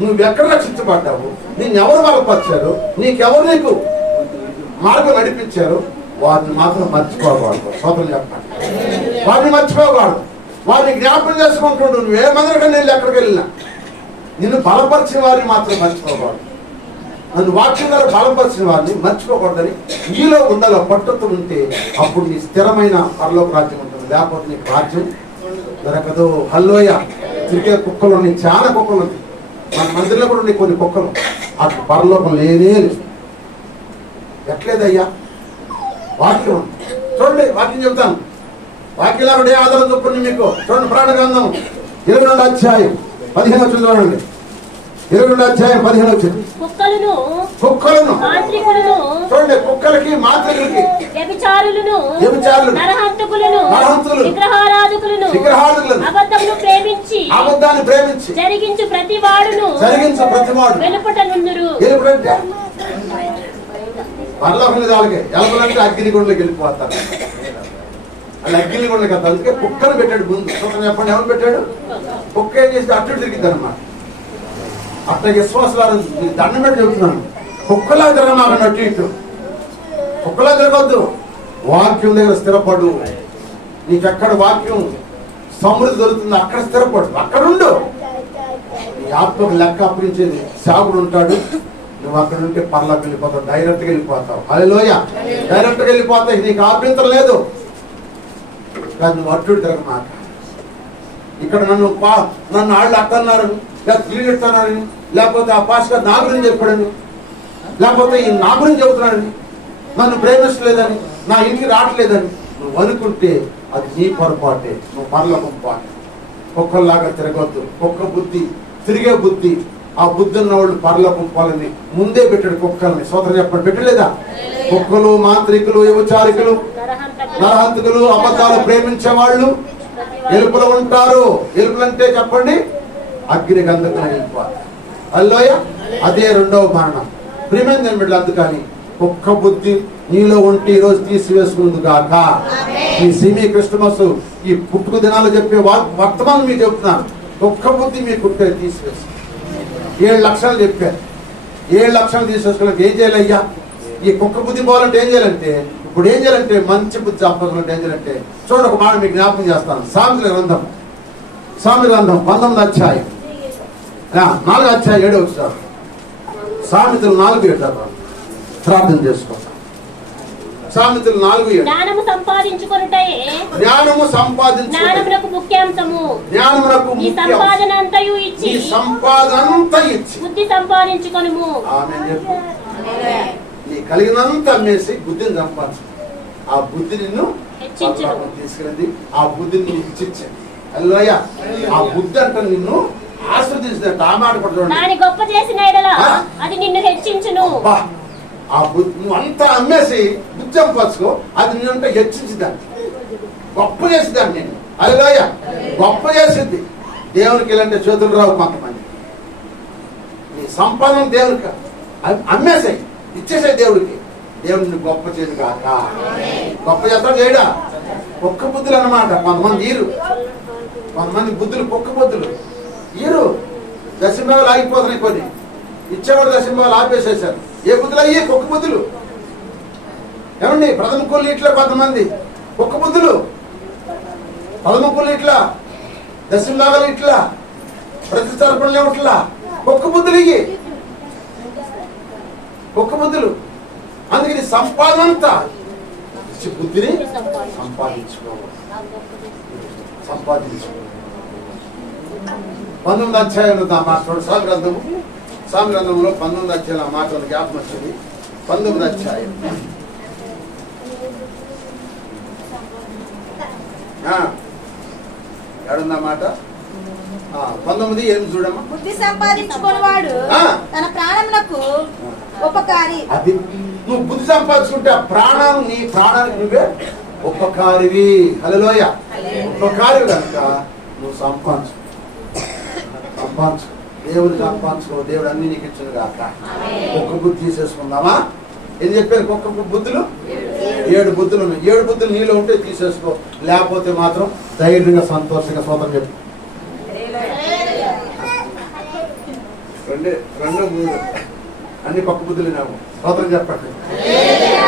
నువ్వు ఎక్కడ రక్షించబడ్డావు, నేను ఎవరు బలపరిచారు, నీకెవరు నీకు మార్గం నడిపించారు, వారిని మాత్రం మర్చిపోకూడదు. సోదరులు చెప్పండి, వారిని మర్చిపోకూడదు. వారిని జ్ఞాపకం చేసుకుంటుండు. నువ్వు ఏ మందిరకన్నా వెళ్ళి ఎక్కడికి వెళ్ళినా నిన్ను బలపరిచిన వారిని మాత్రం మర్చిపోకూడదు. నన్ను వాక్యం ద్వారా బలపరిచిన వారిని మర్చిపోకూడదని నీలో ఉండాలో పట్టుతూ ఉంటే అప్పుడు నీ స్థిరమైన పరలోక రాజ్యం ఉంటుంది. లేకపోతే నీకు రాజ్యం దొరకదు. హల్లోయ. తిరిగే కుక్కలు ఉన్నాయి, చాలా కుక్కలు ఉన్నాయి. మన మందిరంలో కూడా ఉన్నాయి కొన్ని కుక్కలు. అటు పరలోకం లేనే లేదు. ఎట్లేదయ్యా? వాక్యం చూడండి, వాక్యం చెప్తాను. వాక్యంలో కూడా ఏ ఆధారం చెప్పుంది మీకు. చూడండి, పురాణ గ్రంథం 22వ అధ్యాయం 15వ వచనం చూడండి. 22వ అధ్యాయం 15వ వచనం. కుక్కలను చూడండి, కుక్కలకి మాత్రికులకి వ్యభిచారులను నరహంతకులను విగ్రహారాధకులను అబద్ధాన్ని ప్రేమించి జరిగించు ప్రతివాడును వెలుపట నుందురు. పరలోకం వాళ్ళకి ఎలకలంటే అగ్నిగుండలోకి వెళ్ళిపోతారు. వాళ్ళు అగ్నిగుండకి వెళ్తారు. అందుకే కుక్కను పెట్టాడు ముందు. చెప్పండి, ఎవరు పెట్టాడు? కుక్క ఏం చేసి అట్టు తిరిగిద్ది అనమాట. అట్లా విశ్వాసాలు దండం పెట్టి చెబుతున్నాను. కుక్కలా తిరగమాకండి అటు ఇటు. కుక్కలా తిరగొద్దు. వాక్యం దగ్గర స్థిరపడు. నీకెక్కడ వాక్యం సమృద్ధి దొరుకుతుంది అక్కడ స్థిరపడు, అక్కడుండు. నీ ఆత్మకు లెక్క అప్పగించేది సేవకుడు ఉంటాడు. నువ్వు అక్కడ ఉంటే పర్లోకి వెళ్ళిపోతావు, డైరెక్ట్గా వెళ్ళిపోతావు. హల్లెలూయా. డైరెక్ట్గా వెళ్ళిపోతావు, నీకు అభ్యంతరం లేదు. కానీ నువ్వు అట్టు తిరగమాట. ఇక్కడ నన్ను వాళ్ళు అట్టన్నారని, లేదా తిరిగి ఎట్టన్నారని, లేకపోతే ఆ పాస్టర్ నా గురించి చెప్పాడని, లేకపోతే ఈ నా గురించి చెబుతున్నాడని, నన్ను ప్రేమిస్తలేదని, నా ఇంటికి రావట్లేదని నువ్వు అనుకుంటే అది నీ పొరపాటే. నువ్వు పరలోకం పాటు. కుక్కల్లాగా తిరగొద్దు. కుక్క బుద్ధి, తిరిగే బుద్ధి. ఆ బుద్ధి ఉన్న వాళ్ళు పరలోకం పోలని ముందే పెట్టాడు కుక్కల్ని. సోదరు చెప్పండి, పెట్టలేదా? కుక్కలు, మాంత్రికులు, వ్యభిచారికులు, నరహంతకులు, అబద్ధాలు ప్రేమించే వాళ్ళు ఎలుపులు ఉంటారు. ఎలుపులంటే చెప్పండి, అగ్ని గంధకులు వెళ్ళిపోతారు. హల్లెలూయా. అదే రెండవ మరణం. ప్రియమైన బిడ్డలు, అందుకని కుక్క బుద్ధి నీలో ఉంటే ఈ రోజు తీసివేసుకుంది గాక. ఈ సిమి క్రిస్టమస్ ఈ పుట్టుక దినాలు చెప్పే వర్తమానం మీకు చెప్తున్నాను. కుక్క బుద్ధి మీ కుట్టే తీసివేసు. 7 లక్షలు చెప్పారు. 7 లక్షలు తీసేసుకోవడానికి ఏం చేయాలయ్యా? ఈ కుక్క బుద్ధి పోవాలంటే ఏం చేయాలంటే, ఇప్పుడు ఏం చేయాలంటే మంచి బుద్ధి సంపాదించాలంటే ఏం చేయాలంటే, చూడండి ఒక మాట మీకు జ్ఞాపకం చేస్తాను. సామెతల గ్రంథం 19వ అధ్యాయం 4వ అధ్యాయం 7వ వచనం. సామెతలు 4:7 ప్రార్థన చేసుకుంటాం. సామెతలు 4:7. జ్ఞానము సంపాదించుకొనుటయే జ్ఞానమునకు ముఖ్యాంశము. జ్ఞానమునకు ఈ సంపాదన అంతయు ఇచ్చి బుద్ధి సంపాదించుకొనుము. ఆమేన్ చెప్పు. నీ కలిగినంత అమ్మేసి బుద్ధిని సంపాదించు. ఆ బుద్ధి నిన్ను తీసుకెళ్ళింది. ఆ బుద్ధిని నీకు ఇచ్చింది. హల్లెలూయా. ఆ బుద్ధి అంటే నిన్ను ఆస్వాదించినట్టు. ఆ మాట కూడా దాని గొప్ప చేసిన ఎడల అది నిన్ను హెచ్చించును. ఆ బుద్ధి నువ్వు అంతా అమ్మేసి బుద్ధి సంపాదించుకో, అది నిన్నంటే హెచ్చించిదాన్ని, గొప్ప చేసిదాన్ని. నేను హల్లెలూయా. గొప్ప చేసింది. దేవునికి ఇలాంటి చేతులు రావు కొంతమంది. నీ సంపాదన దేవునికి అమ్మేసాయి, ఇచ్చేసాయి దేవుడికి. దేవుడిని గొప్ప చేయదు కాక. గొప్ప చేస్తాడు చేయడా? కుక్క బుద్ధులు అన్నమాట. కొంతమంది ఈరు, కొంతమంది బుద్ధులు కుక్క బుద్ధులు ఈరు. దశంభావాలు ఆగిపోతున్నాయి. కొన్ని ఇచ్చేవాడు దశంభావాలు ఆపేసేసారు. ఏ బుద్ధులు అయ్యి? కుక్క బుద్ధులు. ఏమండి, ప్రథమ కూలి ఇట్లా కొంతమంది కుక్క బుద్ధులు. ప్రథమ కూలి ఇట్లా, దశంభాగాలు ఇట్లా, ప్రతి తరపులు ఇట్లా కుక్క బుద్ధులు. ఇవి కుక్క బుద్ధులు. అందుకని సంపాదన అంతా బుద్ధిని సంపాదించుకోవాలి. 19వ అధ్యాయంలో ఆ మాట చూడండి. సామెతల గ్రంథంలో 19వ అధ్యాయంలో ఆ మాట జ్ఞాపకం వచ్చింది. 19వ అధ్యాయం ఎక్కడుందా మాట? 19 ఏం చూడమ్మా. బుద్ధి సంపాదించుకునేవాడు తన ప్రాణములకు ఉపకారి. అది నువ్వు బుద్ధి సంపాదించుకుంటే ఆ ప్రాణాన్ని, నీ ప్రాణానికి నువ్వే ఉపకారివి. హల్లెలూయా. ఉపకారివి కనుక నువ్వు సంపాదించు, దేవుడు సంపాదించుకో. దేవుడు అన్ని నీకు ఇచ్చింది కాక. ఒక్క బుద్ధి తీసేసుకుందామా? ఏం చెప్పారు? ఒక్క బుద్ధులు 7 బుద్ధులు ఉన్నాయి. 7 బుద్ధులు నీలో ఉంటే తీసేసుకో, లేకపోతే మాత్రం ధైర్యంగా సంతోషంగా స్తోత్రం చెప్పు. 2 3 అన్ని పక్క బుద్ధులు నాకు స్తోత్రం చెప్పండి.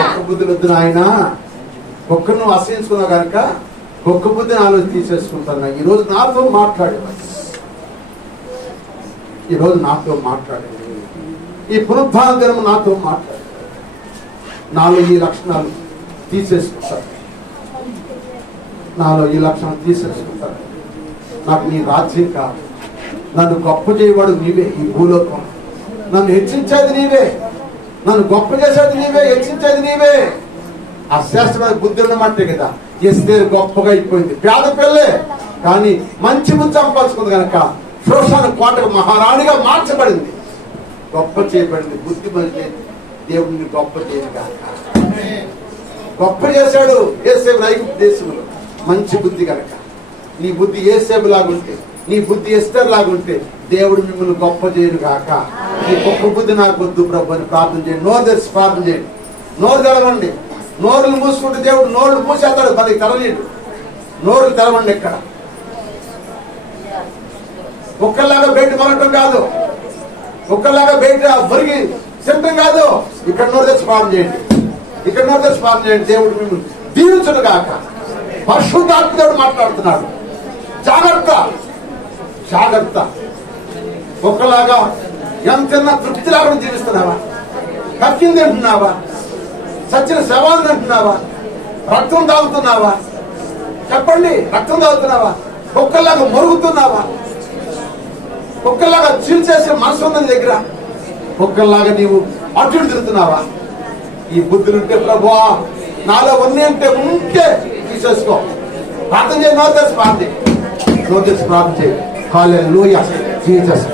ఒక్క బుద్ధులు వద్దు ఆయన. ఒక్కరు నువ్వు అసహించుకున్నావు కనుక ఒక్క బుద్ధిని ఆలోచన తీసేసుకుంటాను. ఈరోజు నాతో మాట్లాడేది, ఈరోజు నాతో మాట్లాడేది, ఈ పునరుద్ధాన దినం నాతో మాట్లాడేది. నాలో ఈ లక్షణాలు తీసేసుకుంటారు, నాలో ఈ లక్షణాలు తీసేసుకుంటారు. నాకు నీ రాజ్యం కాదు. నన్ను గొప్ప చేయవాడు నీవే. ఈ భూలోకం నన్ను హెచ్చించేది నీవే, నన్ను గొప్ప చేసేది నీవే, హెచ్చించేది నీవే. ఆ శ్రేష్టమైన బుద్ధి ఉన్నమాటే కదా ఎస్తేరు గొప్పగా అయిపోయింది. పేద పిల్లే కానీ మంచి బుద్ధి సంపాదించుకుంది కనుక శోషాను కోటకు మహారాణిగా మార్చబడింది, గొప్ప చేయబడింది. బుద్ధి మంచి దేవుడిని గొప్ప చేయగా గొప్ప చేశాడు. యేసేపు ఐగుప్తు దేశంలో మంచి బుద్ధి కనుక నీ బుద్ధి యేసేపు లాగుంటే, నీ బుద్ధి ఎస్తేరు లాగుంటే దేవుడు మిమ్మల్ని గొప్ప చేయను కాక. నీ గొప్ప బుద్ధి నాకు వద్దు ప్రభు అని ప్రార్థన చేయండి. నోరు తెరిచి ప్రార్థన చేయండి. నోరు తెరవండి. నోరులు మూసుకుంటే దేవుడు నోరులు మూసేస్తాడు. పది తెరవలేడు. నోరులు తెరవండి. ఇక్కడ ఒక్కలాగా బయట మొరటం కాదు, ఒక్కలాగా బయట మురిగి సిద్ధం కాదు. ఇక్కడ నోరు తెచ్చి ప్రార్థన చేయండి. ఇక్కడ నోరు తెచ్చి ప్రార్థన చేయండి. దేవుడు మిమ్మల్ని దీవించును గాక. పరిశుద్ధాత్మ దేవుడు మాట్లాడుతున్నాడు. జాగ్రత్త, జాగ్రత్త. ఒక్కలాగా ఎంతన్నా తృప్తిలాగా జీవిస్తున్నావా? కక్కింది అంటున్నావా? సచ్చిన శవాలను అంటున్నావా? రక్తం తాగుతున్నావా? చెప్పండి, రక్తం తాగుతున్నావా? ఒక్కలాగా మరుగుతున్నావా? ఒక్కలాగా చీల్చేసే మనసు ఉందని దగ్గర ఒక్కలాగా నీవు అటు తిరుగుతున్నావా? ఈ బుద్ధులుంటే ప్రభువా నాలో ఉంటే తీసేసుకో. ప్రార్థన చేయి. నోరు తెచ్చి ప్రార్థన చేయి. హల్లెలూయా. జీసస్.